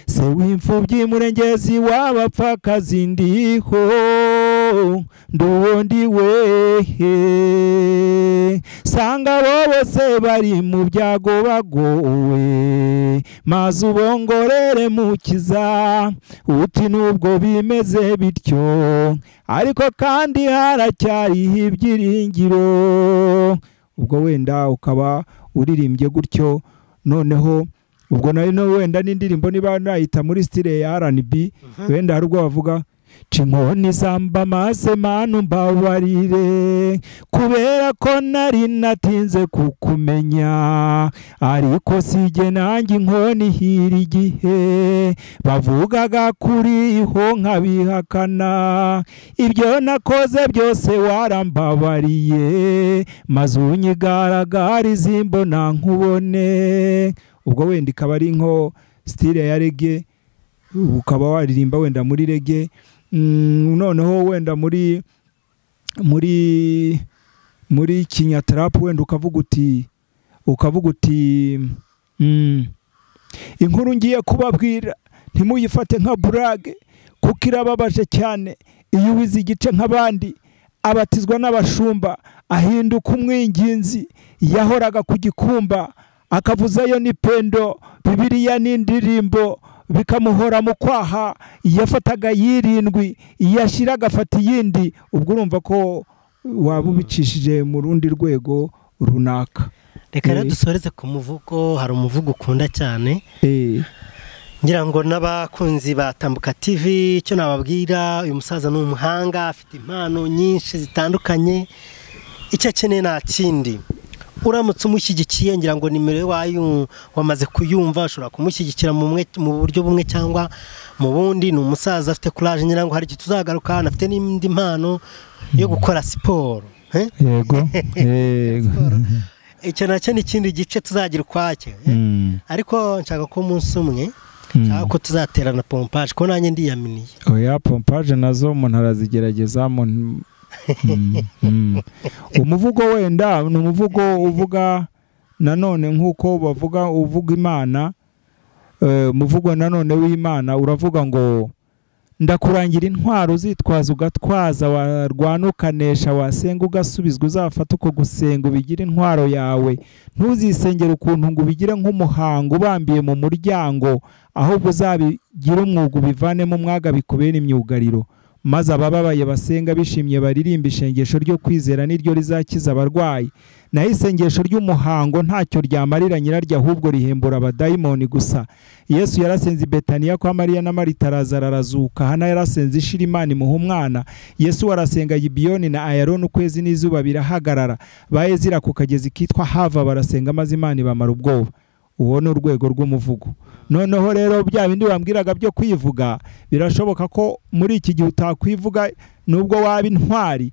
se w'imfubyi murengezi w'abapfakazi ndiho ndundi wehe sanga abo bose bari mu byago bagowe maze ubongorere mukiza uti nubwo bimeze bityo ariko kandi haracyariho ibyiringiro. Ubwo wenda ukaba uririmbye gutyo noneho ubwo nari no wenda n'indirimbo niba nayita muri style ya R&B wenda hari ubwo bavuga cinkoni zamba maze manu mbabarire kubera ko nari natinze kukumenya ariko sije nanjye inkoni hiri igihe bavugaga kuriho nkabihakana ibyo nakoze byose warambabariye maze unyigaragariza imbona nkubone. Ubwo wenda ikaba ari nko style ya reggae ukaba waririmba wenda muri reggae noneho wenda muri kinyatrap wenda ukavuga uti inkuru ngiye kubabwira ntimuyifate nka burage kuko irababaje cyane iyo uwize igice nk'abandi abatizwa n'abashumba ahinduka umwinginzi yahoraga ku gikumba akavuzayo n'ipendo Bibiliya n'indirimbo bikamuhora mu kwaha yafataga yirindwi yashira agafata iyindi. Ubwo urumva ko waba ubicishije mu rundi rwego runaka. Reka rero dusoreze ku muvugo. Hari umuvugo ukunda cyane ngira ngo n'abakunzi batambuka TV icyo nababwira uyu musaza n'umuhanga afite impano nyinshi zitandukanye icyo akeneye nta kindi uramutse umushyigikiye ngira ngo nimero wayo wamaze kuyumva ushobora kumushyigikira mu buryo bumwe cyangwa mu bundi. Ni umusaza afite courage ngira ngo hari icyo tuzagaruka afite n'indi mpano yo gukora siporo. Yego icyo nacyo ni ikindi gice tuzagira ukwacyo ariko nshaka ko umunsi umwe nshaka ko tuzaterana pompage ko nanjye ndiyaminiye. Oya pompage nazo umuntu arazigerageza umuvugo wenda ni umuvugo uvuga nanone nk'uko bavuga uvuga Imana. Umuvugo nanone w'Imana uravuga ngo ndakurangira intwaro uzitwaza ugatwaza warwana ukanesha wasenga ugasubizwa uzafata uko gusenga ubigira intwaro yawe ntuzisengere ukuntu ngo ubigire nk'umuhango ubambiye mu muryango ahubwo uzabigira umwuga ubivanemo umwaga bikubera imyugariro maze abababaye basenga bishimye baririmba ishengesho ryo kwizera niryo rizakiza abarwayi. Naho isengesho ry'umuhango ntacyo ryamarira nyiraryo ahubwo rihembura abadayimoni gusa. Yesu yarasenze i Betaniya kwa Mariya na Marita Lazaro arazuka. Hana yarasenze ishira Imana imuha umwana. Yesu arasenga Gibeyoni na Ayaloni ukwezi n'izuba birahagarara. Bayezira ku kagezi kitwa Hava barasenga maze Imana ibamara ubwoba. Uwo ni urwego rw'umuvugo. Noneho rero bya bindi wambwiraga byo kwivuga birashoboka ko muri iki gihe utakwivuga nubwo waba intwari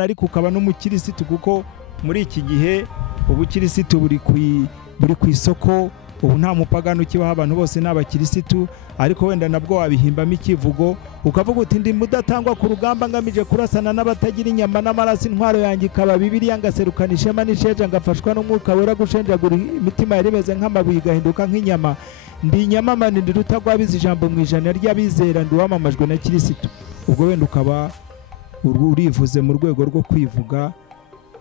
ariko ukaba n'umukirisitu kuko muri iki gihe ubukirisitu buri ku isoko. Ubu nta mupagano ukibaho abantu bose n'abakirisitu ariko wenda nabwo wabihimbamo ikivugo ukavuga uti ndi mudatangwa ku rugamba ngamije kurasana n'abatagira inyama n'amaraso intwaro yanjye ikaba Bibiliya ngaserukana ishema n'isheja ngafashwa n'umwuka wera gushenjagura imitima yarimeze nk'amabuye igahinduka nk'inyama ndi inyamamane ndi rutagwabiza ijambo mu ijana ry'abizera ndi wamamajwe na kirisitu. Ubwo wenda ukaba urivuze mu rwego rwo kwivuga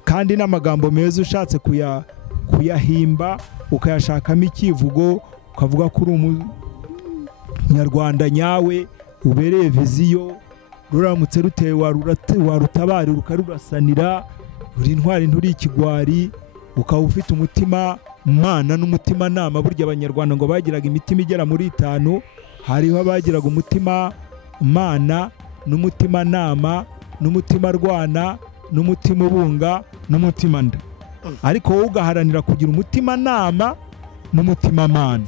kandi n'amagambo meza ushatse kuyahimba ukayashakamo ikivugo ukavuga ko uri umunyarwanda nyawe ubereye viziyo ruramutse rutewe warutabarira ukarurasanira uri intwari nturi ikigwari ukaba ufite umutima Mana n'umutima nama. Burya abanyarwanda ngo bagiraga imitima igera muri 5 hariho abagiraga umutima Mana n'umutima nama n'umutima rwana n'umutima ubunga n'umutima nda ariko wowe ugaharanira kugira umutima nama mu mutimamana.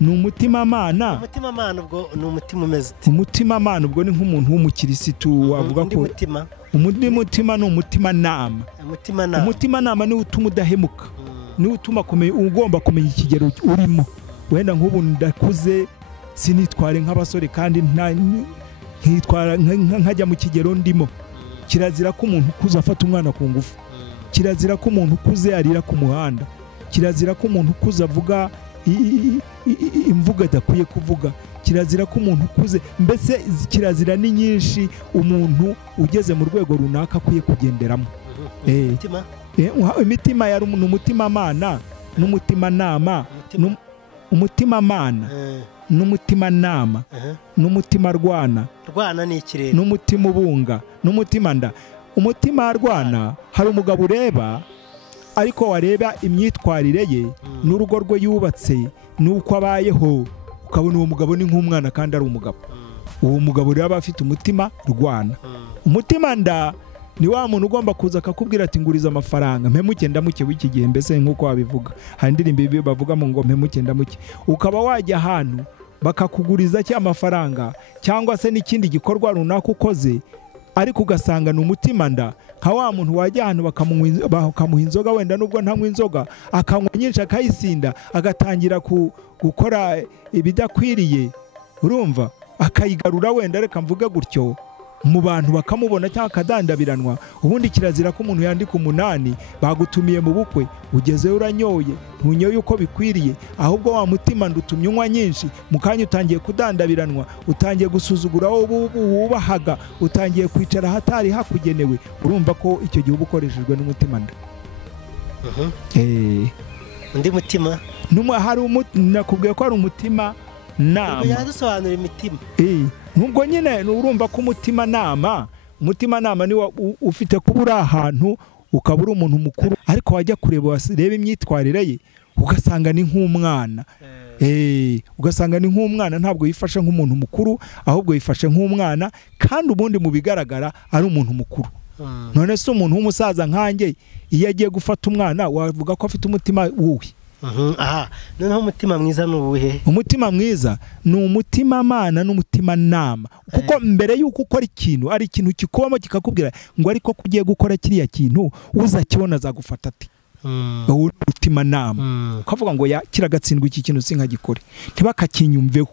Ni umutimamana. Umutimamana ubwo ni umutima umeze ute? Umutimamana ubwo ni nk'umuntu w'umukirisitu wavuga ko undi mutima ni umutimanama. Umutimanama ni utuma udahemuka, ni utuma ugomba kumenya ikigero urimo. Wenda nk'ubu ndakuze sinitware nk'abasore kandi nkitwara nkajya mu kigero ndimo. Kirazira ko umuntu ukuze afata umwana ku ngufu, kirazira ko umuntu ukuze arira ku muhanda, kirazira ko umuntu ukuze avuga imvugo adakwiye kuvuga, kirazira ko umuntu ukuze, mbese kirazira ni nyinshi umuntu ugeze mu rwego runaka akwiye kugenderamo. Imitima yari umutimanama n'umutimanama, umutimanama n'umutimanama n'umutima rwana ni ikirere, n'umutima ubunga n'umutima nda. Umutima rwana hari umugabo ureba, ariko wareba imyitwarire ye n'urugo rwe yubatse n'uko abayeho, ukabona uwo mugabo ni nk'umwana kandi ari umugabo. Uwo mugabo rero aba afite umutima rwana. Umutima nda ni wa muntu ugomba kuza akakubwira ati nguriza amafaranga mpemuke ndamuke w'iki gihe, mbese nk'uko wabivuga. Hari indirimbo bavuga mu ngo mpemuke ndamuke. Ukaba wajya ahantu bakakuguriza amafaranga cyangwa se n'ikindi gikorwa runaka ukoze, ariko ugasanga ni umutima nda. Nka wa muntu wajya ahantu bakamuha inzoga, wenda nubwo ntanywa inzoga, akanywa nyinshi akayisinda, agatangira gukora ibidakwiriye, urumva, akayigarura, wenda reka mvuge gutyo, mu bantu bakamubona cyangwa akadandabiranwa. Ubundi kirazira ko umuntu yandika 8 bagutumiye mu bukwe, ugezeyo uranyoye, ntunyoye uko bikwiriye, ahubwo wa mutima ndutumye unywa nyinshi, mu kanya utangiye kudandabiranwa, utangiye gusuzugura wowe wubahaga, utangiye kwicara hatari hakugenewe. Urumva ko icyo gihe ubukoreshejwe n'umutima nda. Undi mutima hari nakubwiye ko hari umutima nama. Yadusobanura imitima. Nubwo nyine urumva ko umutima nama ni ufite kuba uri ahantu ukaba uri umuntu mukuru, ariko wajya kureba imyitwarire ye ugasanga ni nk'umwana. Ugasanga ni nk'umwana, ntabwo yifashe nk'umuntu mukuru, ahubwo yifashe nk'umwana, kandi ubundi mu bigaragara ari umuntu mukuru. None se umuntu w'umusaza nkanjye iyo agiye gufata umwana wavuga ko afite umutima wuwe? Noneho umutima mwiza ni uwuhe? Umutima mwiza ni umutimamana n'umutima nama. Kuko mbere y'uko ukora ikintu, ari ikintu kikubamo kikakubwira ngo ariko kugiye gukora kiriya kintu uzakibona azagufata ati. Umutima nama. Ukavuga ngo kiragatsindwa iki kintu sinkagikore, ntibakakinyumveho.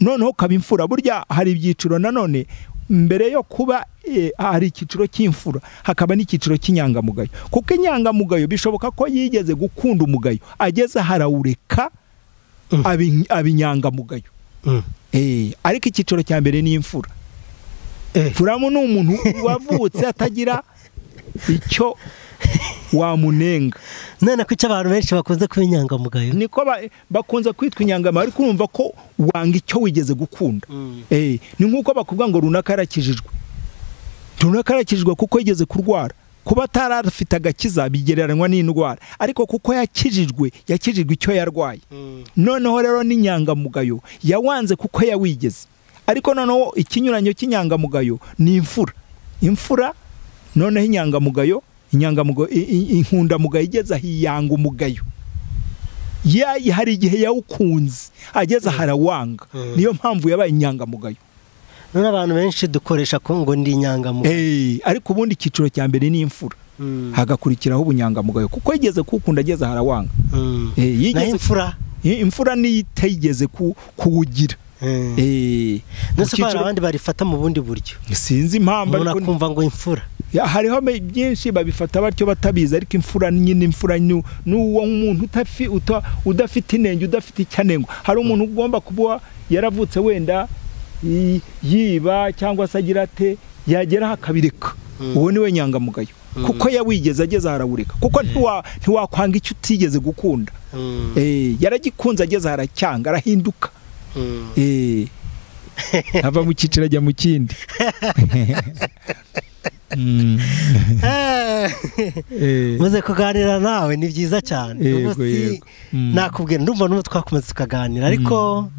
Noneho kaba imfura. Burya hari ibyiciro nanone, mbere yo kuba hari icyiciro cy'imfura, hakaba n'icyiciro cy'inyangamugayo. Kuko inyangamugayo bishoboka ko yigeze gukunda umugayo, ageze harawureka abinyangamugayo. Ariko icyiciro cya mbere ni imfura. Furamo ni umuntu wavutse atagira icyo wamunenga. None ko abantu benshi bakunze kuba inyangamugayo, niko bakunze kwitwa inyangamugayo, ariko urumva ko wanga icyo wigeze gukunda. Ni nk'uko bakubwira ngo runaka yarakijijwe. Runaka yarakijijwe kuko yigeze kurwara. Kuba atarafite agakiza bigereranywa n'indwara, ariko kuko yakijijwe icyo yarwaye. Noneho rero n'inyangamugayo yawanze kuko yawigeze. Ariko noneho ikinyuranyo cy'inyangamugayo ni imfura. Noneho inyangamugayo inkundamugayo igeze ahiyanga umugayo. Hari igihe yawukunze ageze harawanga, niyo mpamvu yabaye inyangamugayo. None abantu benshi dukoresha ko ngo ndi inyangamugayo. Ariko ubundi icyiciro cya mbere ni imfura, hagakurikiraho ubunyangamugayo, kuko yigeze kukunda ageze harawanga. Imfura niyo itayigeze kuwugira. Nese ko abandi barifata mu bundi buryo, sinzi impamvu, ariko kumva ngo imfura hariho byinshi babifata batyo batabizi. Ariko imfura nyine, imfura ni uwo umuntu udafite inenge, udafite icyanengwa. Hari umuntu ugomba kuba yaravutse wenda yiba cyangwa se agira ate, yagera hakabireka. Uwo niwe nyangamugayo, kuko yawigeze ageze harawureka. Kuko ntiwakwanga icyo utigeze gukunda. Yaragikunze ageze haracyanga, arahinduka. Ava mu cyiciro ajya mu kindi. muze kuganira nawe ni byiza cyane. Nakubwira ndumva n'ubu twakomeza tukaganira ariko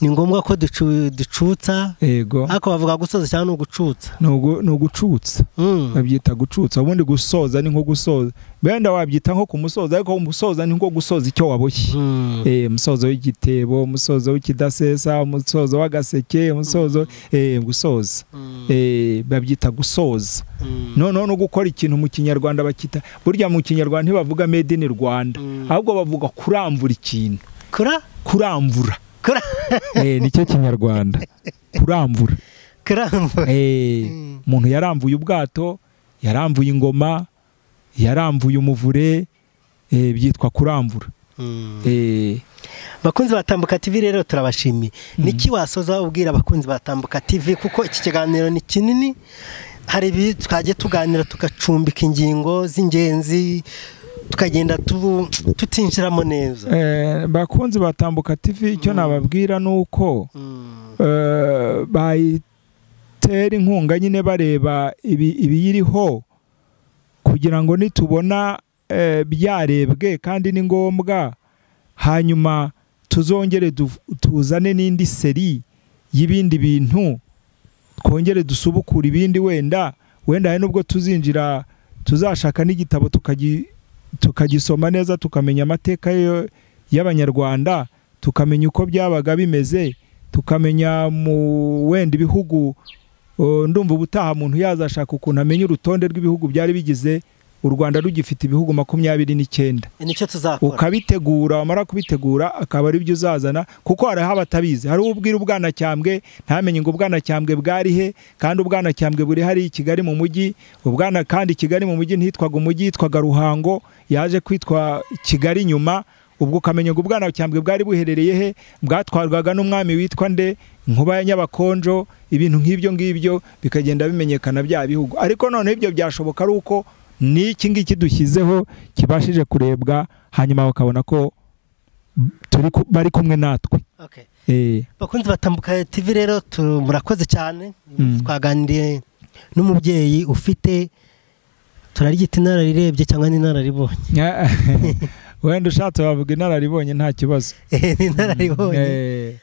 ni ngombwa ko ducutsa. Ariko bavuga gusoza cyangwa ugucutsa. Ni ugucutsa. Babyita gucutsa. Ubundi gusoza ni nko gusoza. Benda wabyita nko kumusoza ariko umusoza ni nko gusoza icyo waboshye. Umusozo w'igitebo, umusozo w'ikidasesa, umusozo w'agaseke, umusozo gusoza. Babyita gusoza. No gukora ikintu mu Kinyarwanda bakita burya mu Kinyarwanda ntibavuga made in Rwanda ahubwo bavuga kuramvura ikintu. Kuramvura. Nicyo Kinyarwanda. Kuramvura. Umuntu yaramvuye ubwato, yaramvuye ingoma, yaramvuye umuvure, byitwa kuramvura. Bakunzi batambuka TV rero turabashimiye. Niki wasoza ubwira abakunzi batambuka TV kuko iki kiganiro ni kinini, hari ibi twaje tuganira tugacumbika ingingo z'ingenzi tukagenda tutinjiramo neza. Bakunzi batambuka TV icyo nababwira nuko bayitera inkunga nyine bareba ibiyiriho kugira ngo nitubona byarebwe kandi ni ngombwa hanyuma tuzongere tuzane n'indi seri y'ibindi bintu twongere dusubukura ibindi wenda hari nubwo tuzinjira tuzashaka n'igitabo tukagisoma neza tukamenya amateka y'Abanyarwanda tukamenya uko byabaga bimeze tukamenya mu wenda ibihugu ndumva ubutaha muntu yazashaka ukuntu amenya urutonde rw'ibihugu byari bigize u Rwanda rugifite ibihugu 29. Nicyo tuzakora. Ukabitegura amara kubitegura akaba ari byo uzazana kuko hari abatabizi. Hari ubwira ubwanacyambwe ntamenye ngo ubwanacyambwe bwari he kandi ubwanacyambwe buri hari Kigali mu mujyi. Kandi Kigali mu mujyi ntitwaga umujyi yitwaga Ruhango yaje kwitwa Kigali nyuma. Ubwo kamenya ngo ubwanacyambwe bwari buherereye he bwatwarwaga n'umwami witwa nde Nkuba ya Nyabakonjo. Ibintu nk'ibyo bikagenda bimenyekana bya bihugu. Ariko none ibyo byashoboka ari uko n'iki ngiki dushyizeho kibashije kurebwa hanyuma bakabona ko bari kumwe natwe. Bakunzi batambuka TV rero murakoze cyane. Twaganiriye n'umubyeyi ufite turarigita inararirebye cyangwa n'inararibonye. Wenda ushatse wavuga inararibonye nta kibazo. Inararibonye.